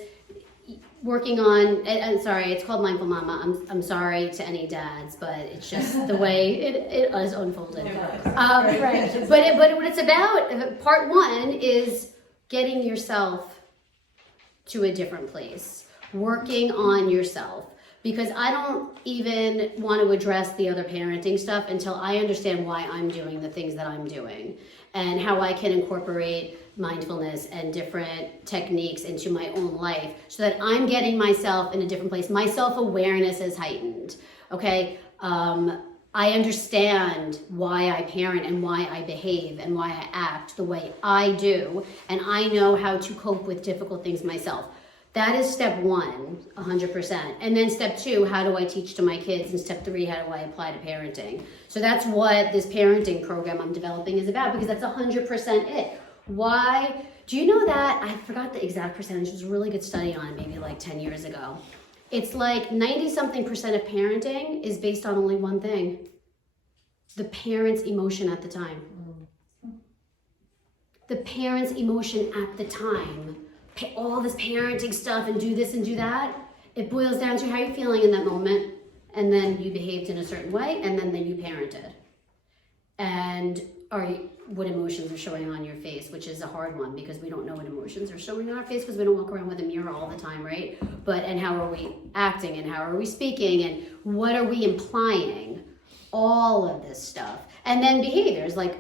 working on. I'm sorry, it's called Mindful Mama. I'm sorry to any dads, but it's just the way it is unfolded. Right. But what it's about, part 1 is getting yourself to a different place, working on yourself. Because I don't even want to address the other parenting stuff until I understand why I'm doing the things that I'm doing and how I can incorporate mindfulness and different techniques into my own life so that I'm getting myself in a different place. My self-awareness is heightened, okay? I understand why I parent and why I behave and why I act the way I do, and I know how to cope with difficult things myself. That is step 1, 100%. And then step 2, how do I teach to my kids? And step 3, how do I apply to parenting? So that's what this parenting program I'm developing is about, because that's 100% it. Why? Do you know that? I forgot the exact percentage. It was a really good study on it maybe like 10 years ago. It's like 90-something% of parenting is based on only one thing: the parent's emotion at the time. The parent's emotion at the time. All this parenting stuff and do this and do that, it boils down to how you're feeling in that moment, and then you behaved in a certain way, and then you parented. And what emotions are showing on your face, which is a hard one because we don't know what emotions are showing on our face because we don't walk around with a mirror all the time, right? And how are we acting, and how are we speaking, and what are we implying? All of this stuff. And then behaviors, like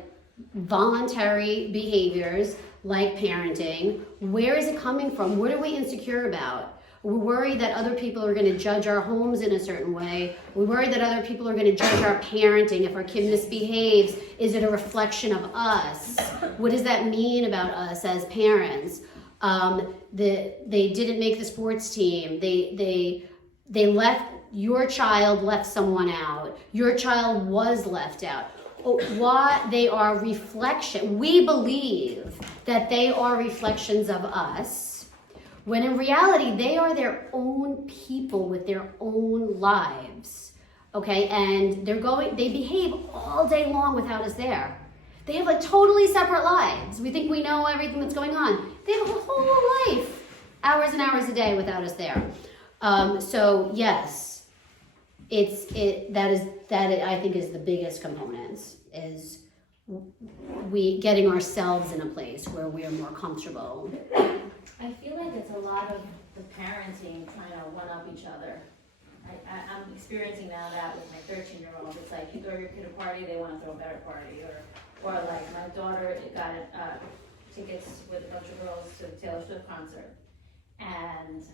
voluntary behaviors, like parenting. Where is it coming from? What are we insecure about? We're worried that other people are going to judge our homes in a certain way. We're worried that other people are going to judge our parenting. If our kid misbehaves, is it a reflection of us? What does that mean about us as parents? They didn't make the sports team. They left, your child left someone out. Your child was left out. Why? They are reflection. We believe that they are reflections of us, When in reality, they are their own people with their own lives, okay? And they behave all day long without us there. They have like totally separate lives. We think we know everything that's going on. They have a whole life, hours and hours a day without us there. So yes, that I think is the biggest component, is we getting ourselves in a place where we are more comfortable. I feel like it's a lot of the parenting trying to one-up each other. I'm experiencing now that with my 13-year-old. It's like you throw your kid a party, they want to throw a better party. Or like my daughter got tickets with a bunch of girls to the Taylor Swift concert. And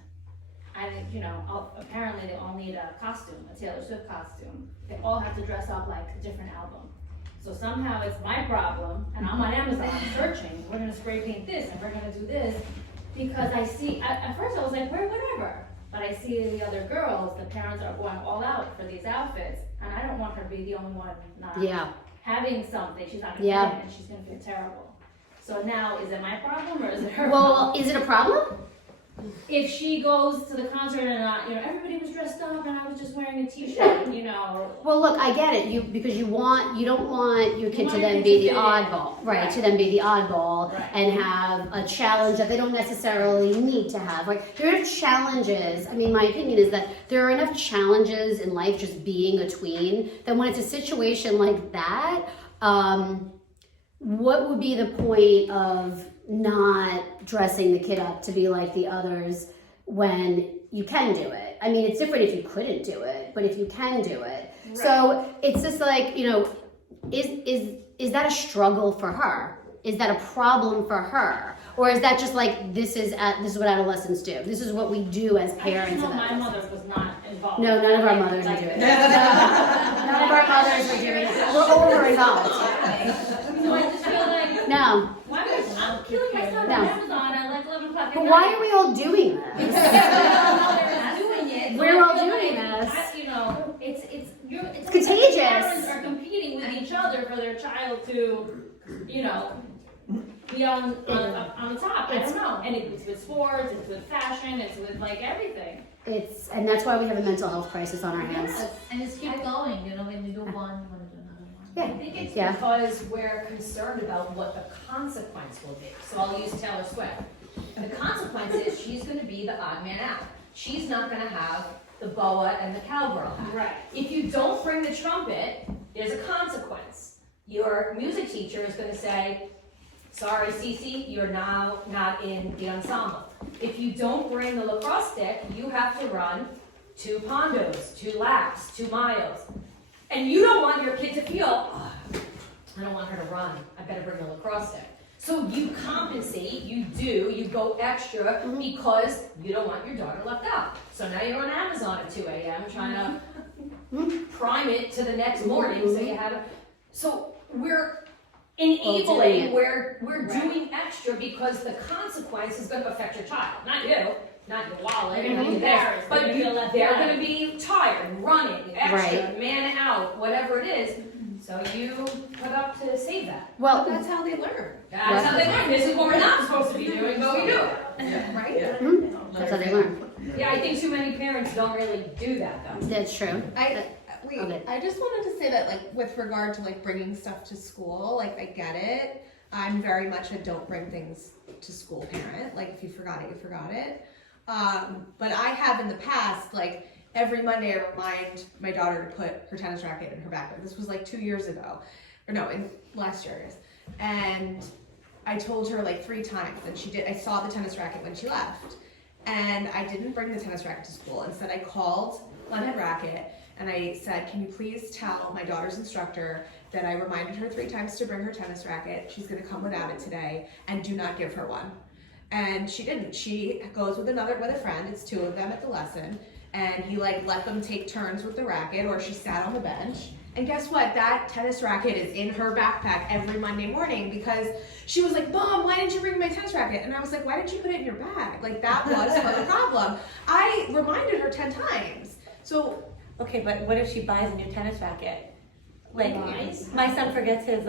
apparently they all need a costume, a Taylor Swift costume. They all have to dress up like a different album. So somehow it's my problem, and I'm on Amazon searching, we're gonna spray paint this, and we're gonna do this, because I see, at first I was like, whatever. But I see the other girls, the parents are going all out for these outfits, and I don't want her to be the only one not having something. She's not gonna fit in, and she's gonna feel terrible. So now, is it my problem, or is it her problem? Well, is it a problem? If she goes to the concert and everybody was dressed up and I was just wearing a t-shirt, Well, look, I get it. Because you don't want your kid to then be the oddball, right? To then be the oddball and have a challenge that they don't necessarily need to have. Like, there are enough challenges. I mean, my opinion is that there are enough challenges in life just being a tween that when it's a situation like that, what would be the point of not dressing the kid up to be like the others when you can do it? I mean, it's different if you couldn't do it, but if you can do it. Right. So it's just like, is that a struggle for her? Is that a problem for her? Or is that just like, this is what adolescents do? This is what we do as parents. I my mother was not involved. No, none of our mothers are doing it. None of our mothers are doing it. We're over-involved. So I just feel like, No. I'm killing myself on Amazon at like 11 o'clock at But night. why are we all doing this? We're all doing this. It's contagious. Parents are competing with each other for their child to, be on the top. I don't know. And it's with sports, it's with fashion, it's with like everything. And that's why we have a mental health crisis on our hands. And just keep going, when you do one, you want to do another one. Yeah. I think it's because we're concerned about what the consequence will be. So I'll use Taylor Swift. The consequence is she's going to be the odd man out. She's not going to have the boa and the cowgirl hat. Right. If you don't bring the trumpet, there's a consequence. Your music teacher is going to say, sorry, Cece, you're now not in the ensemble. If you don't bring the lacrosse stick, you have to run 2 pondos, 2 laps, 2 miles. And you don't want your kid to feel, I don't want her to run, I better bring the lacrosse stick. So you compensate, you go extra because you don't want your daughter left out. So now you're on Amazon at 2 a.m. trying to prime it to the next morning so you have so we're enabling, we're doing extra because the consequence is going to affect your child, not you. Not your wallet, They're gonna be embarrassed. but They're going to be tired, running, extra, man out, whatever it is. So you put up to save that. Well, That's how they learn. That's how they learn. This is what we're not supposed to be doing, but we do it. Right? that's how they learn. Yeah, I think too many parents don't really do that though. That's true. Wait, I just wanted to say that, like, with regard to, like, bringing stuff to school, like, I get it. I'm very much a don't bring things to school parent. Like, if you forgot it, you forgot it. But I have in the past, like, every Monday I remind my daughter to put her tennis racket in her backpack. This was, like, 2 years ago. Or no, last year, I guess. And I told her, like, 3 times. And she did. I saw the tennis racket when she left. And I didn't bring the tennis racket to school. Instead, I called Leonhead Racket. And I said, can you please tell my daughter's instructor that I reminded her 3 times to bring her tennis racket. She's gonna come without it today, and do not give her one. And she didn't. She goes with a friend. It's 2 of them at the lesson. And he let them take turns with the racket, or she sat on the bench. And guess what? That tennis racket is in her backpack every Monday morning because she was like, Mom, why didn't you bring my tennis racket? And I was like, why didn't you put it in your bag? Like, that was her problem. I reminded her 10 times. So, Okay, but what if she buys a new tennis racket? Like, my son forgets his,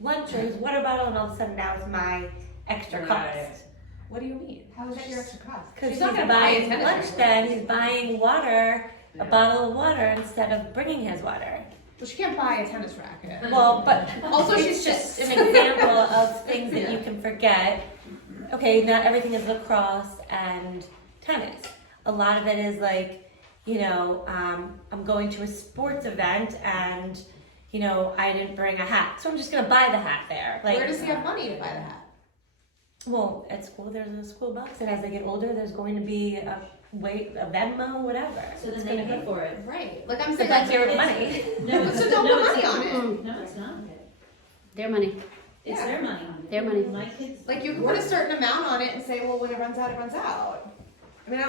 lunch or his water bottle, and all of a sudden now it's my extra cost. What do you mean? How is that your extra cost? Because She's he's not gonna buy a buying tennis lunch racket. then, he's buying water, a bottle of water instead of bringing his water. Well, she can't buy a tennis racket. Well, but Also, it's she's just just an example of things that you can forget. Okay, not everything is lacrosse and tennis. A lot of it is like, you know, I'm going to a sports event and, you know, I didn't bring a hat, so I'm just gonna buy the hat there. Like, Where does he have money to buy the hat? well, at school there's a school box, and as they get older, there's going to be a Venmo, whatever. So then they pay for it. Right. Like I'm So saying, that's like, your money. No, so don't put money on it. Mm-mm. No, it's not. Their money, It's Yeah. their money. their money. My kids. Like you can put a certain amount on it and say, well, when it runs out, it runs out. I mean, I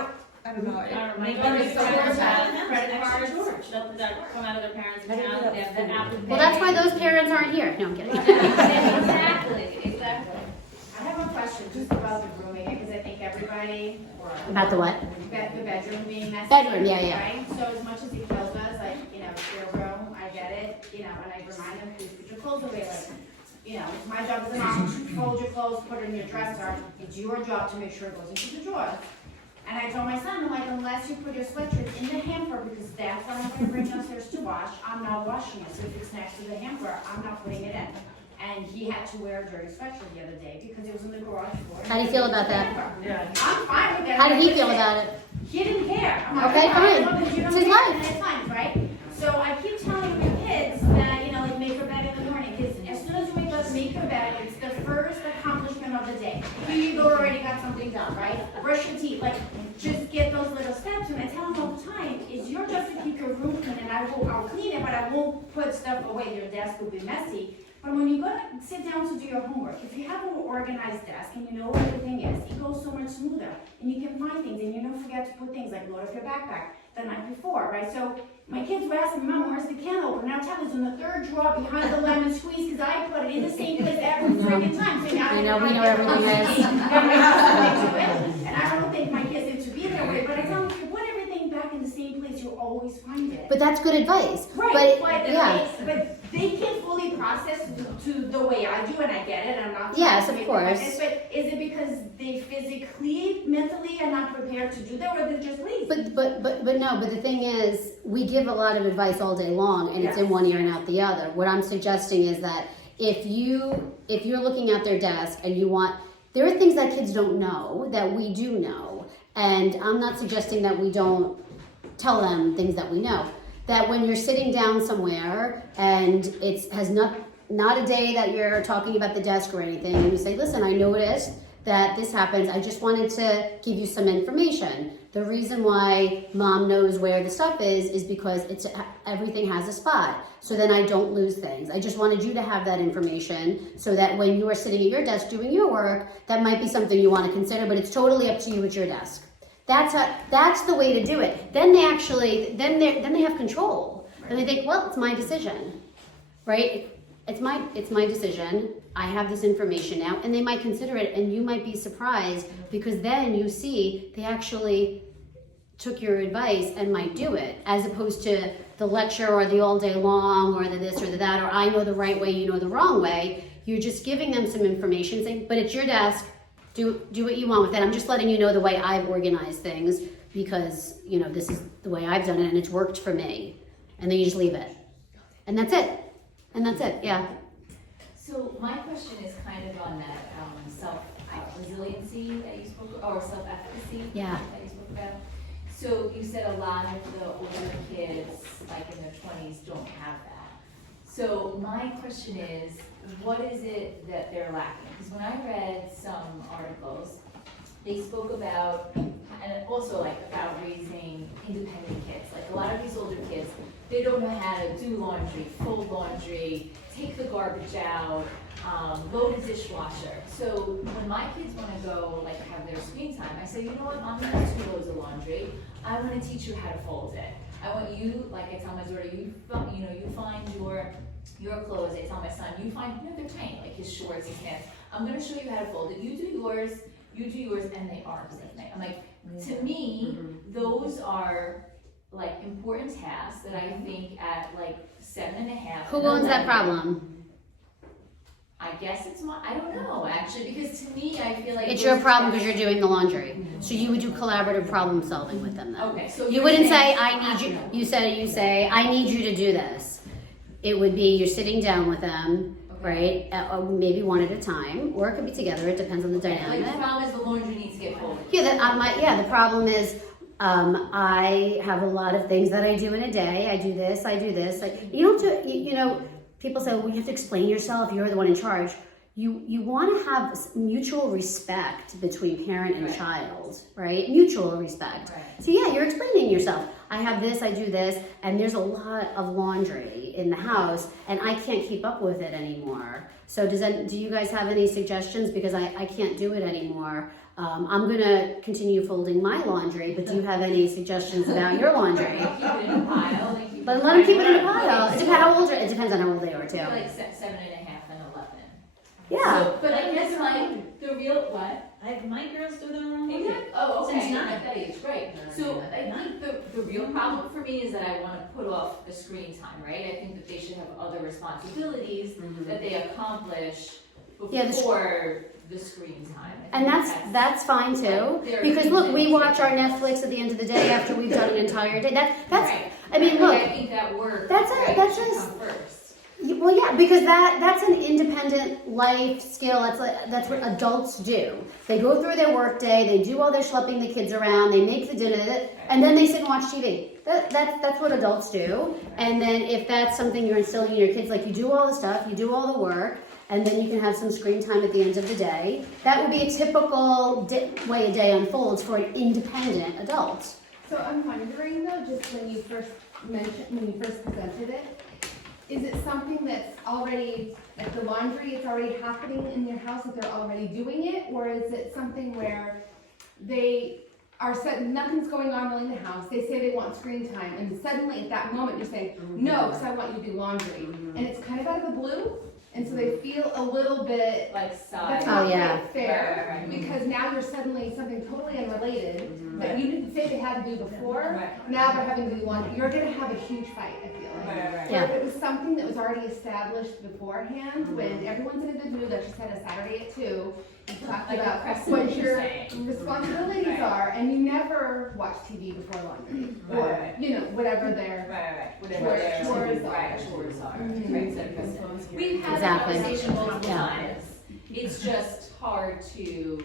don't know. My Maybe daughter's it's parents so have credit Extra cards that come out of their parents' I didn't know account, that was they have the funny. Apple Pay. Well, that's why those parents aren't here. No, I'm kidding. Exactly. I have a question just about the rooming, because I think everybody, or About the what? the bedroom being messy. Bedroom, yeah, yeah. Right? So as much as it kills us, like, you know, it's your room, I get it, you know, and I remind them, please put your clothes away, like, you know, it's my job as a mom, fold your clothes, put it in your dresser, it's your job to make sure it goes into the drawers. And I told my son, I'm like, unless you put your sweatshirts in the hamper, because that's what I'm gonna bring downstairs to wash, I'm not washing it. So if it's next to the hamper, I'm not putting it in. And he had to wear a dirty sweatshirt the other day because it was in the garage floor. How do you feel about that? Yeah. I'm fine with that. How did he feel about it? He didn't care. I'm like, Okay, fine. as long as you don't It's his care, life. then it's fine, right? So I keep telling your kids that, you know, like make your bed in the morning, because as soon as you wake up, make your bed, it's the first accomplishment of the day. Here you go, already got something done, right? Brush your teeth, like, just get those little steps, and I tell them all the time, it's your job to keep your room clean, and I'll clean it, but I won't put stuff away, your desk will be messy. But when you go to sit down to do your homework, if you have an organized desk and you know where everything is, it goes so much smoother. And you can find things and you don't forget to put things like load up your backpack the night before, right? So my kids were asking, Mom, where's the can opener? And I'll tell you, it's in the third drawer behind the lemon squeeze because I put it in the same place every freaking time. So now You know, we know everything is. And I don't think my kids need to be there with it, but I tell them, if you put everything back in the same place, you'll always find it. But that's good advice. Right, But yeah. but they can fully process to the way I do, and I get it, I'm not. Yes, trying of to course. make it, but is it because they physically, mentally are not prepared to do that, or they're just lazy? But no, but the thing is, we give a lot of advice all day long and it's in one ear and out the other. What I'm suggesting is that if you're looking at their desk and you want, there are things that kids don't know that we do know. And I'm not suggesting that we don't tell them things that we know. That when you're sitting down somewhere and it has not a day that you're talking about the desk or anything, and you say, listen, I noticed that this happens. I just wanted to give you some information. The reason why Mom knows where the stuff is because everything has a spot. So then I don't lose things. I just wanted you to have that information so that when you are sitting at your desk doing your work, that might be something you want to consider, but it's totally up to you at your desk. That's the way to do it. Then they actually, then they have control. And they think, well, it's my decision, right? It's my decision. I have this information now, and they might consider it, and you might be surprised because then you see they actually took your advice and might do it, as opposed to the lecture or the all day long or the this or the that, or I know the right way, you know the wrong way. You're just giving them some information, saying, but it's your desk. Do what you want with it. I'm just letting you know the way I've organized things because, you know, this is the way I've done it and it's worked for me. And then you just leave it. And that's it. Yeah. So my question is kind of on that self-resiliency that you spoke, or self-efficacy Yeah. that you spoke about. So you said a lot of the older kids, like in their 20s, don't have that. So my question is, what is it that they're lacking? Because when I read some articles, they spoke about, and also like about raising independent kids. Like a lot of these older kids, they don't know how to do laundry, fold laundry, take the garbage out, load a dishwasher. So when my kids want to go like have their screen time, I say, you know what, I'm gonna do 2 loads of laundry. I want to teach you how to fold it. I want you, like I tell my daughter, you find your clothes. I tell my son, you find, they're tiny, like his shorts, his pants. I'm gonna show you how to fold it. You do yours, and they are the same thing. I'm like, to me, those are like important tasks that I think at like 7.5. Who owns that problem? I guess it's my, I don't know, actually, because to me, I feel like. It's your problem because you're doing the laundry. So you would do collaborative problem solving with them then. Okay, so. You you're wouldn't saying- say, I need you, you say, I need you to do this. It would be, you're sitting down with them, right? Maybe one at a time, or it could be together, it depends on the Like, dynamic. the problem is the laundry needs to get folded. Yeah, the problem is, I have a lot of things that I do in a day. I do this, like, you don't do, you know, people say, well, you have to explain yourself, you're the one in charge. You want to have mutual respect between parent and child, right? Mutual respect. Right. So yeah, you're explaining yourself. I have this, I do this, and there's a lot of laundry in the house, and I can't keep up with it anymore. So do you guys have any suggestions? Because I can't do it anymore. I'm gonna continue folding my laundry, but do you have any suggestions about your laundry? Keep it in a pile, like you. But let them keep it in a pile. It depends on how old they are too. Like 7.5 and 11. Yeah. So, but I guess like the real, what? My girls do their own laundry. Exactly. Oh, okay. Since 9. At that age, right. So I think the real problem for me is that I want to put off the screen time, right? I think that they should have other responsibilities that they accomplish before the screen time. And that's fine too. Because look, we watch our Netflix at the end of the day after we've done an entire day. That's Right. I mean, look, I think that works. that's right, that's should a- come first. well, yeah, because that's an independent life skill. That's what adults do. They go through their work day, they do all their schlepping the kids around, they make the dinner, and then they sit and watch TV. That's what adults do. And then if that's something you're instilling in your kids, like you do all the stuff, you do all the work, and then you can have some screen time at the end of the day. That would be a typical way a day unfolds for an independent adult. So I'm wondering though, just when you first presented it, is it something that's already, like the laundry, it's already happening in your house, that they're already doing it? Or is it something where they are said, nothing's going on really in the house, they say they want screen time, and suddenly at that moment you're saying, no, because I want you to do laundry. And it's kind of out of the blue, and so they feel a little bit, Like side. that's not yeah. quite fair. Right. Because now you're suddenly something totally unrelated that you didn't say they had to do before. Right. Now they're having to do laundry. You're going to have a huge fight, I feel like. Right. Yeah. Or if it was something that was already established beforehand, when everyone's in a good mood, like you said, a Saturday at 2, you talked Like about a precedent, what you're your saying. responsibilities Right. are, and you never watch TV before laundry. Or, Right. you know, whatever their Right. Whatever Chores- their chores are. right, chores are. Mhm. Right, set a precedent. We've had Exactly. that conversation multiple Yeah. times. It's just hard to,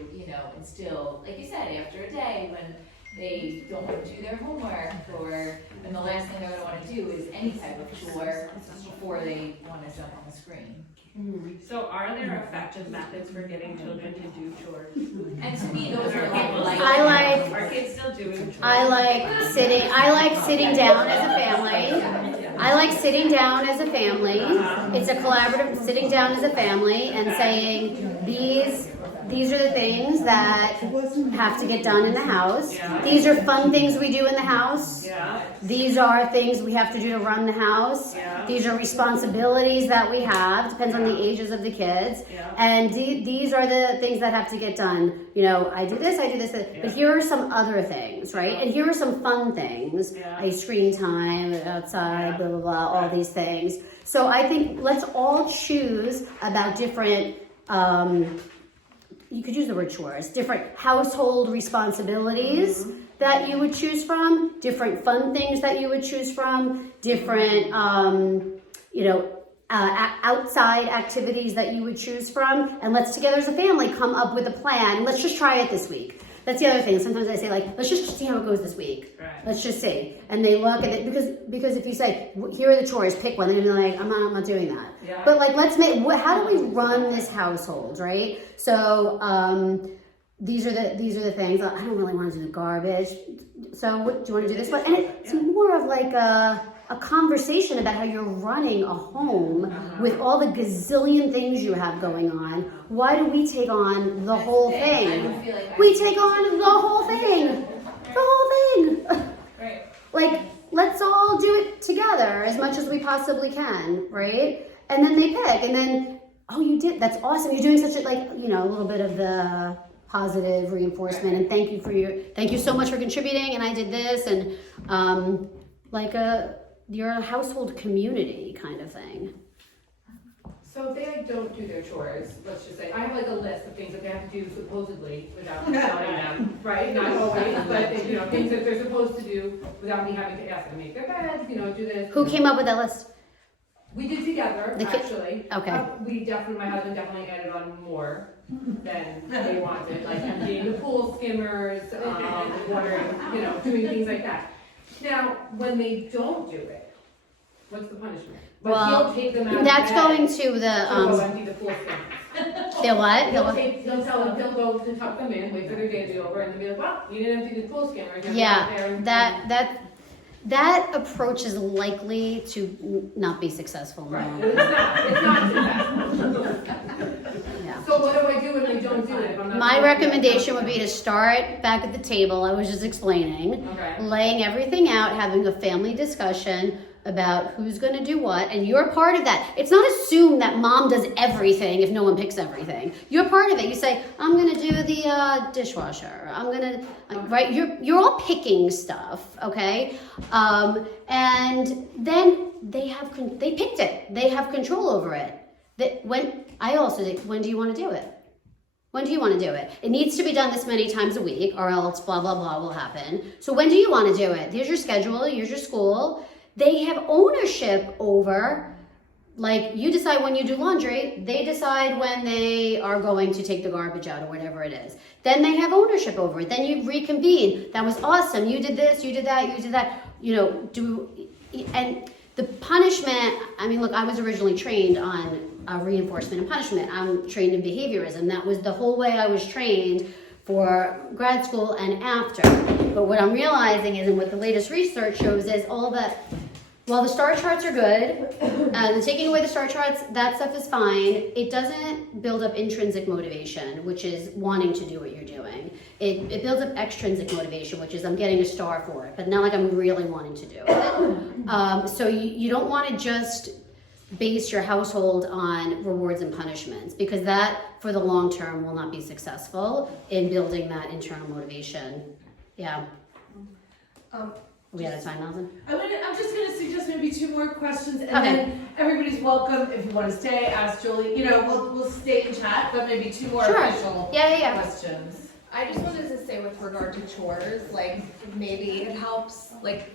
instill, like you said, after a day when they don't want to do their homework, and the last thing they're going to want to do is any type of chore before they want to jump on the screen. So are there effective methods for getting children to do chores? And to me, those are Are kids still doing chores? I like sitting down as a family. I like sitting down as a family. It's a collaborative sitting down as a family and saying these are the things that have to get done in the house. Yeah. These are fun things we do in the house. Yeah, These are things we have to do to run the house. Yeah. These are responsibilities that we have, depends on the ages of the kids. Yeah. And these are the things that have to get done. I do this, but here are some other things, right? And here are some fun things, Yeah. like screen time, outside, blah, blah, blah, all these things. So I think let's all choose about different, you could use the word chores, different household responsibilities that you would choose from, different fun things that you would choose from, different, outside activities that you would choose from, and let's together as a family come up with a plan. Let's just try it this week. That's the other thing. Sometimes I say, let's just see how it goes this week. Right. Let's just see. And they look at it, because if you say, here are the chores, pick one, they're gonna be like, I'm not doing that. Yeah. But how do we run this household, right? So these are the things. I don't really want to do the garbage. So do you want to do this one? And it's more of like a conversation about how you're running a home with all the gazillion things you have going on. Why do we take on the whole thing? We take on the whole thing. The whole thing. Right. Let's all do it together as much as we possibly can, right? And then they pick, and then, oh, you did, that's awesome. You're doing such a little bit of the positive reinforcement, and thank you so much for contributing, and I did this, and you're a household community kind of thing. So if they like, don't do their chores, let's just say, I have like a list of things that they have to do supposedly without telling them, right? Not always, but they, you know, things that they're supposed to do without me having to ask them, make their beds, you know, do this. Who came up with that list? We did together, actually. Okay. My husband definitely added on more than they wanted, like emptying the pool skimmers, watering, you know, doing things like that. Now, when they don't do it, what's the punishment? But Well, he'll take them out that's of bed going to to go the, empty the pool skimmers. the what? He'll tell them, he'll go and tuck them in, wait for their day to be over, and then be like, well, you didn't empty the pool skimmers. You have to go out there Yeah, that approach is likely to not be successful. Right, it's not successful. Yeah. So what do I do when they don't do it? If I'm not My supposed to? recommendation would be to start back at the table I was just explaining, Okay. laying everything out, having a family discussion about who's going to do what, and you're part of that. It's not assumed that mom does everything if no one picks everything. You're part of it. You say, I'm going to do the dishwasher. I'm going to, right? You're all picking stuff, okay? And then they picked it. They have control over it. When do you want to do it? When do you want to do it? It needs to be done this many times a week, or else blah, blah, blah will happen. So when do you want to do it? Here's your schedule. Here's your school. They have ownership over, like, you decide when you do laundry, they decide when they are going to take the garbage out or whatever it is. Then they have ownership over it. Then you reconvene. That was awesome. You did this, you did that, you did that. You know, and the punishment, I mean, look, I was originally trained on reinforcement and punishment. I'm trained in behaviorism. That was the whole way I was trained for grad school and after. But what I'm realizing is, and what the latest research shows is all that, while the star charts are good, and taking away the star charts, that stuff is fine, it doesn't build up intrinsic motivation, which is wanting to do what you're doing. It builds up extrinsic motivation, which is I'm getting a star for it, but not like I'm really wanting to do it. So you don't want to just base your household on rewards and punishments, because that, for the long term, will not be successful in building that internal motivation. Yeah. We out of time, Nelson? I'm just gonna suggest maybe 2 more questions, and Okay. then everybody's welcome if you want to stay. Ask Jolie. You know, we'll stay in chat, but maybe 2 more Sure. official Yeah. questions. I just wanted to say with regard to chores, like maybe it helps, like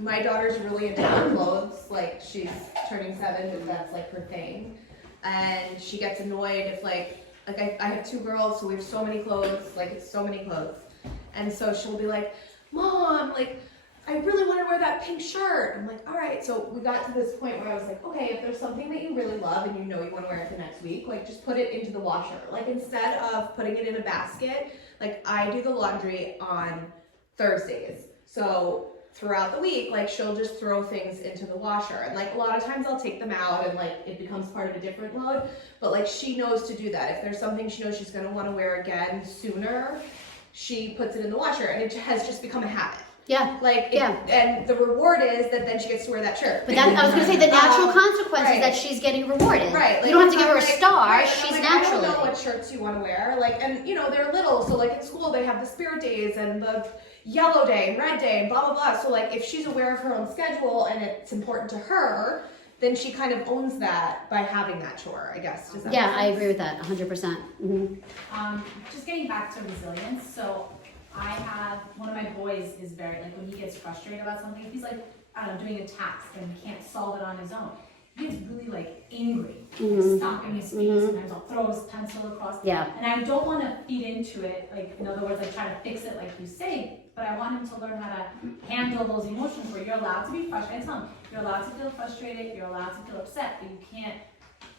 my daughter's really into her clothes, like she's turning 7 and that's like her thing. And she gets annoyed if like I have 2 girls, so we have so many clothes, like it's so many clothes. And so she'll be like, Mom, like I really want to wear that pink shirt. I'm like, all right. So we got to this point where I was like, okay, if there's something that you really love and you know you want to wear it the next week, like just put it into the washer. Like instead of putting it in a basket, like I do the laundry on Thursdays. So throughout the week, like she'll just throw things into the washer. And like a lot of times I'll take them out and like it becomes part of a different load. But like she knows to do that. If there's something she knows she's going to want to wear again sooner, she puts it in the washer, and it has just become a habit. Yeah. Like, and the reward is that then she gets to wear that shirt. But that, I was going to say, the natural consequence right. is that she's getting rewarded. Right. Like, you don't have to give her a like, star. right, She's like, naturally. I don't know what shirts you want to wear. Like, and you know, they're little, so like in school they have the spirit days and the yellow day and red day and blah, blah, blah. So like if she's aware of her own schedule and it's important to her, then she kind of owns that by having that chore, I guess. Does that Yeah, make I sense? agree with that 100%. Mm-hmm. Just getting back to resilience, so I have, one of my boys is very, like when he gets frustrated about something, if he's like, I don't know, doing a task and he can't solve it on his own, he gets really like angry, stopping his feet, sometimes I'll throw his pencil across. Yeah. And I don't want to feed into it, like in other words, like try to fix it like you say, but I want him to learn how to handle those emotions where you're allowed to be frustrated. I tell him, you're allowed to feel frustrated, you're allowed to feel upset, but you can't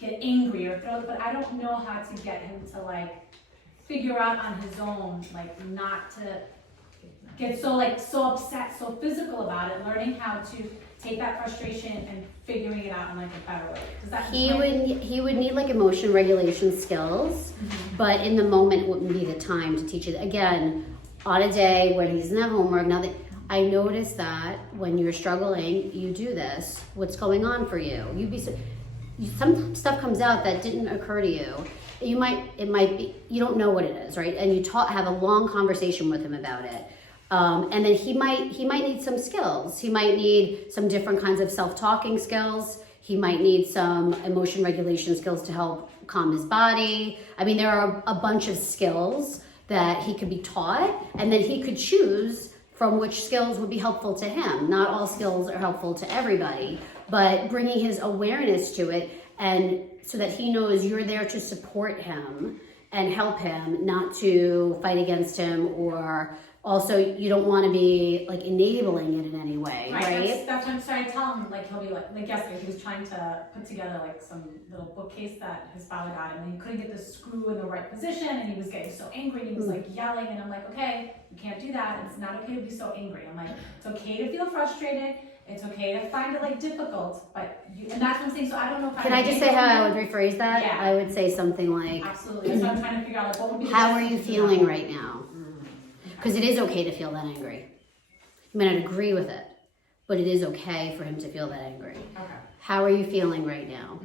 get angry or throw it, but I don't know how to get him to like figure out on his own, like not to get so upset, so physical about it, learning how to take that frustration and figuring it out in like a better way. Does that He would need like emotion regulation skills, but in the moment wouldn't be the time to teach it. Again, on a day when he doesn't have homework, now that I noticed that when you're struggling, you do this. What's going on for you? Some stuff comes out that didn't occur to you. It might be, you don't know what it is, right? And you have a long conversation with him about it. And then he might need some skills. He might need some different kinds of self-talking skills. He might need some emotion regulation skills to help calm his body. I mean, there are a bunch of skills that he could be taught, and then he could choose from which skills would be helpful to him. Not all skills are helpful to everybody, but bringing his awareness to it, and so that he knows you're there to support him and help him, not to fight against him, or also you don't want to be like enabling it in any way, right? That's what I'm starting to tell him. Like he'll be like yesterday, he was trying to put together like some little bookcase that his father got him, and he couldn't get the screw in the right position, and he was getting so angry, and he was like yelling, and I'm like, okay, you can't do that. It's not okay to be so angry. I'm like, it's okay to feel frustrated. It's okay to find it like difficult, but and that's what I'm saying. So I don't know if Can I just say how I would rephrase that? Yeah. I would say something like, absolutely. So I'm trying to figure out like what would be. how are you feeling right now? Because it is okay to feel that angry. You may not agree with it, but it is okay for him to feel that angry. Okay. How are you feeling right now?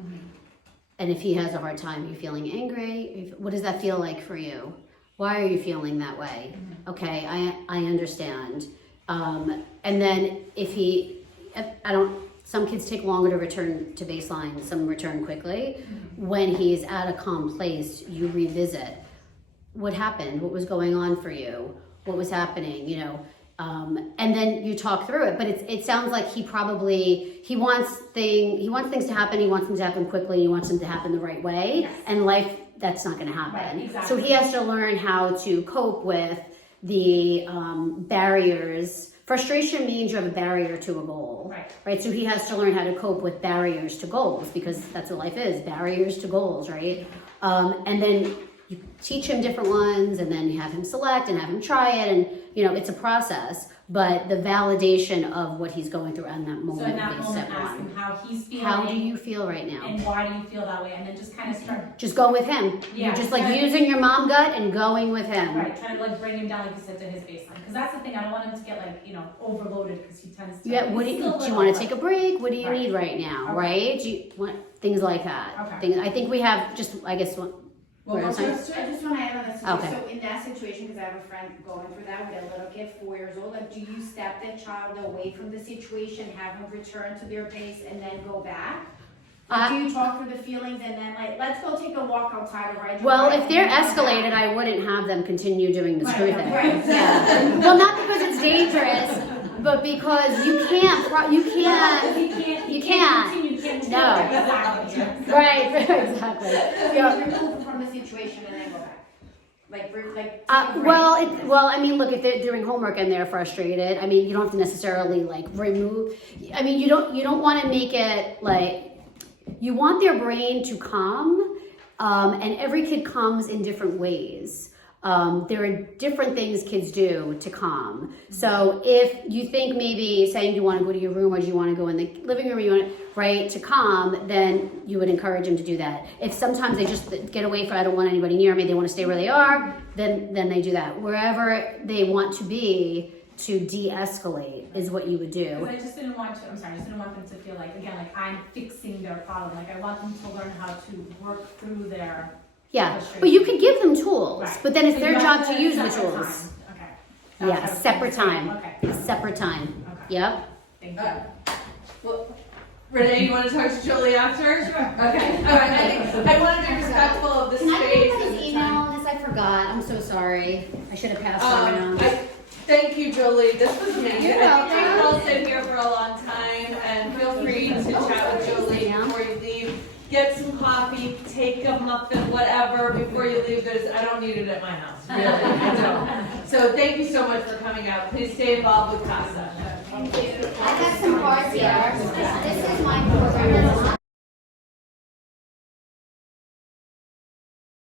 And if he has a hard time, are you feeling angry? What does that feel like for you? Why are you feeling that way? Okay, I understand. And then if some kids take longer to return to baseline, some return quickly. When he's at a calm place, you revisit. What happened? What was going on for you? What was happening? You know, and then you talk through it. But it sounds like he wants things to happen. He wants them to happen quickly. He wants them to happen the right way. Yes. And life, that's not going to happen. Right, exactly. So he has to learn how to cope with the barriers. Frustration means you have a barrier to a goal, right? So he has to learn how to cope with barriers to goals, because that's what life is, barriers to goals, right? And then you teach him different ones, and then you have him select and have him try it, and you know, it's a process, but the validation of what he's going through in that moment. So in that moment, ask him how he's feeling. How do you feel right now? And why do you feel that way? And then just kind of start. Just go with him. Yeah. You're just like using your mom gut and going with him. Right, trying to like bring him down, like you said, to his baseline. Because that's the thing, I don't want him to get like, you know, overloaded, because he tends to. Yeah, do you want to take a break? What do you need right now, right? Do you want things like that? Okay. I think we have just, I guess, I just want to add on that situation. Okay. So in that situation, because I have a friend going through that with a little kid, 4 years old, like, do you step that child away from the situation, have them return to their pace, and then go back? Do you talk through the feelings and then like, let's go take a walk outside or ride? well, if they're escalated, I wouldn't have them continue doing the screw thing. Right. Yeah. Well, not because it's dangerous, but because you can't. No. Exactly. Right. Exactly. Yeah. Remove them from the situation and then go back. Well, I mean, look, if they're doing homework and they're frustrated, I mean, you don't have to necessarily like remove. I mean, you don't want to make it like. You want their brain to calm, and every kid calms in different ways. There are different things kids do to calm. So if you think maybe saying you want to go to your room, or do you want to go in the living room, you want to calm, then you would encourage them to do that. If sometimes they just get away from, I don't want anybody near me, they want to stay where they are, then they do that. Wherever they want to be, to de-escalate is what you would do. Because I just didn't want them to feel like, again, like I'm fixing their problem. Like I want them to learn how to work through their frustration. But you could give them tools, right. But then it's their job to use the separate tools. Time. Okay. Yeah, separate time. Okay. Separate time. Okay. Yep. Thank you. Well, Renee, you want to talk to Jolie after? Sure. Okay. All right. I want to be respectful of the space. Can I get his email on this? I forgot. I'm so sorry. I should have passed it around. Thank you, Jolie. This was amazing. You're I think we could all sit here for a long time, and feel free to chat with Jolie before you leave. Get some coffee, take a muffin, whatever, before you leave. I don't need it at my house, really. I don't. So thank you so much for coming out. Please stay involved with CASA. Thank you.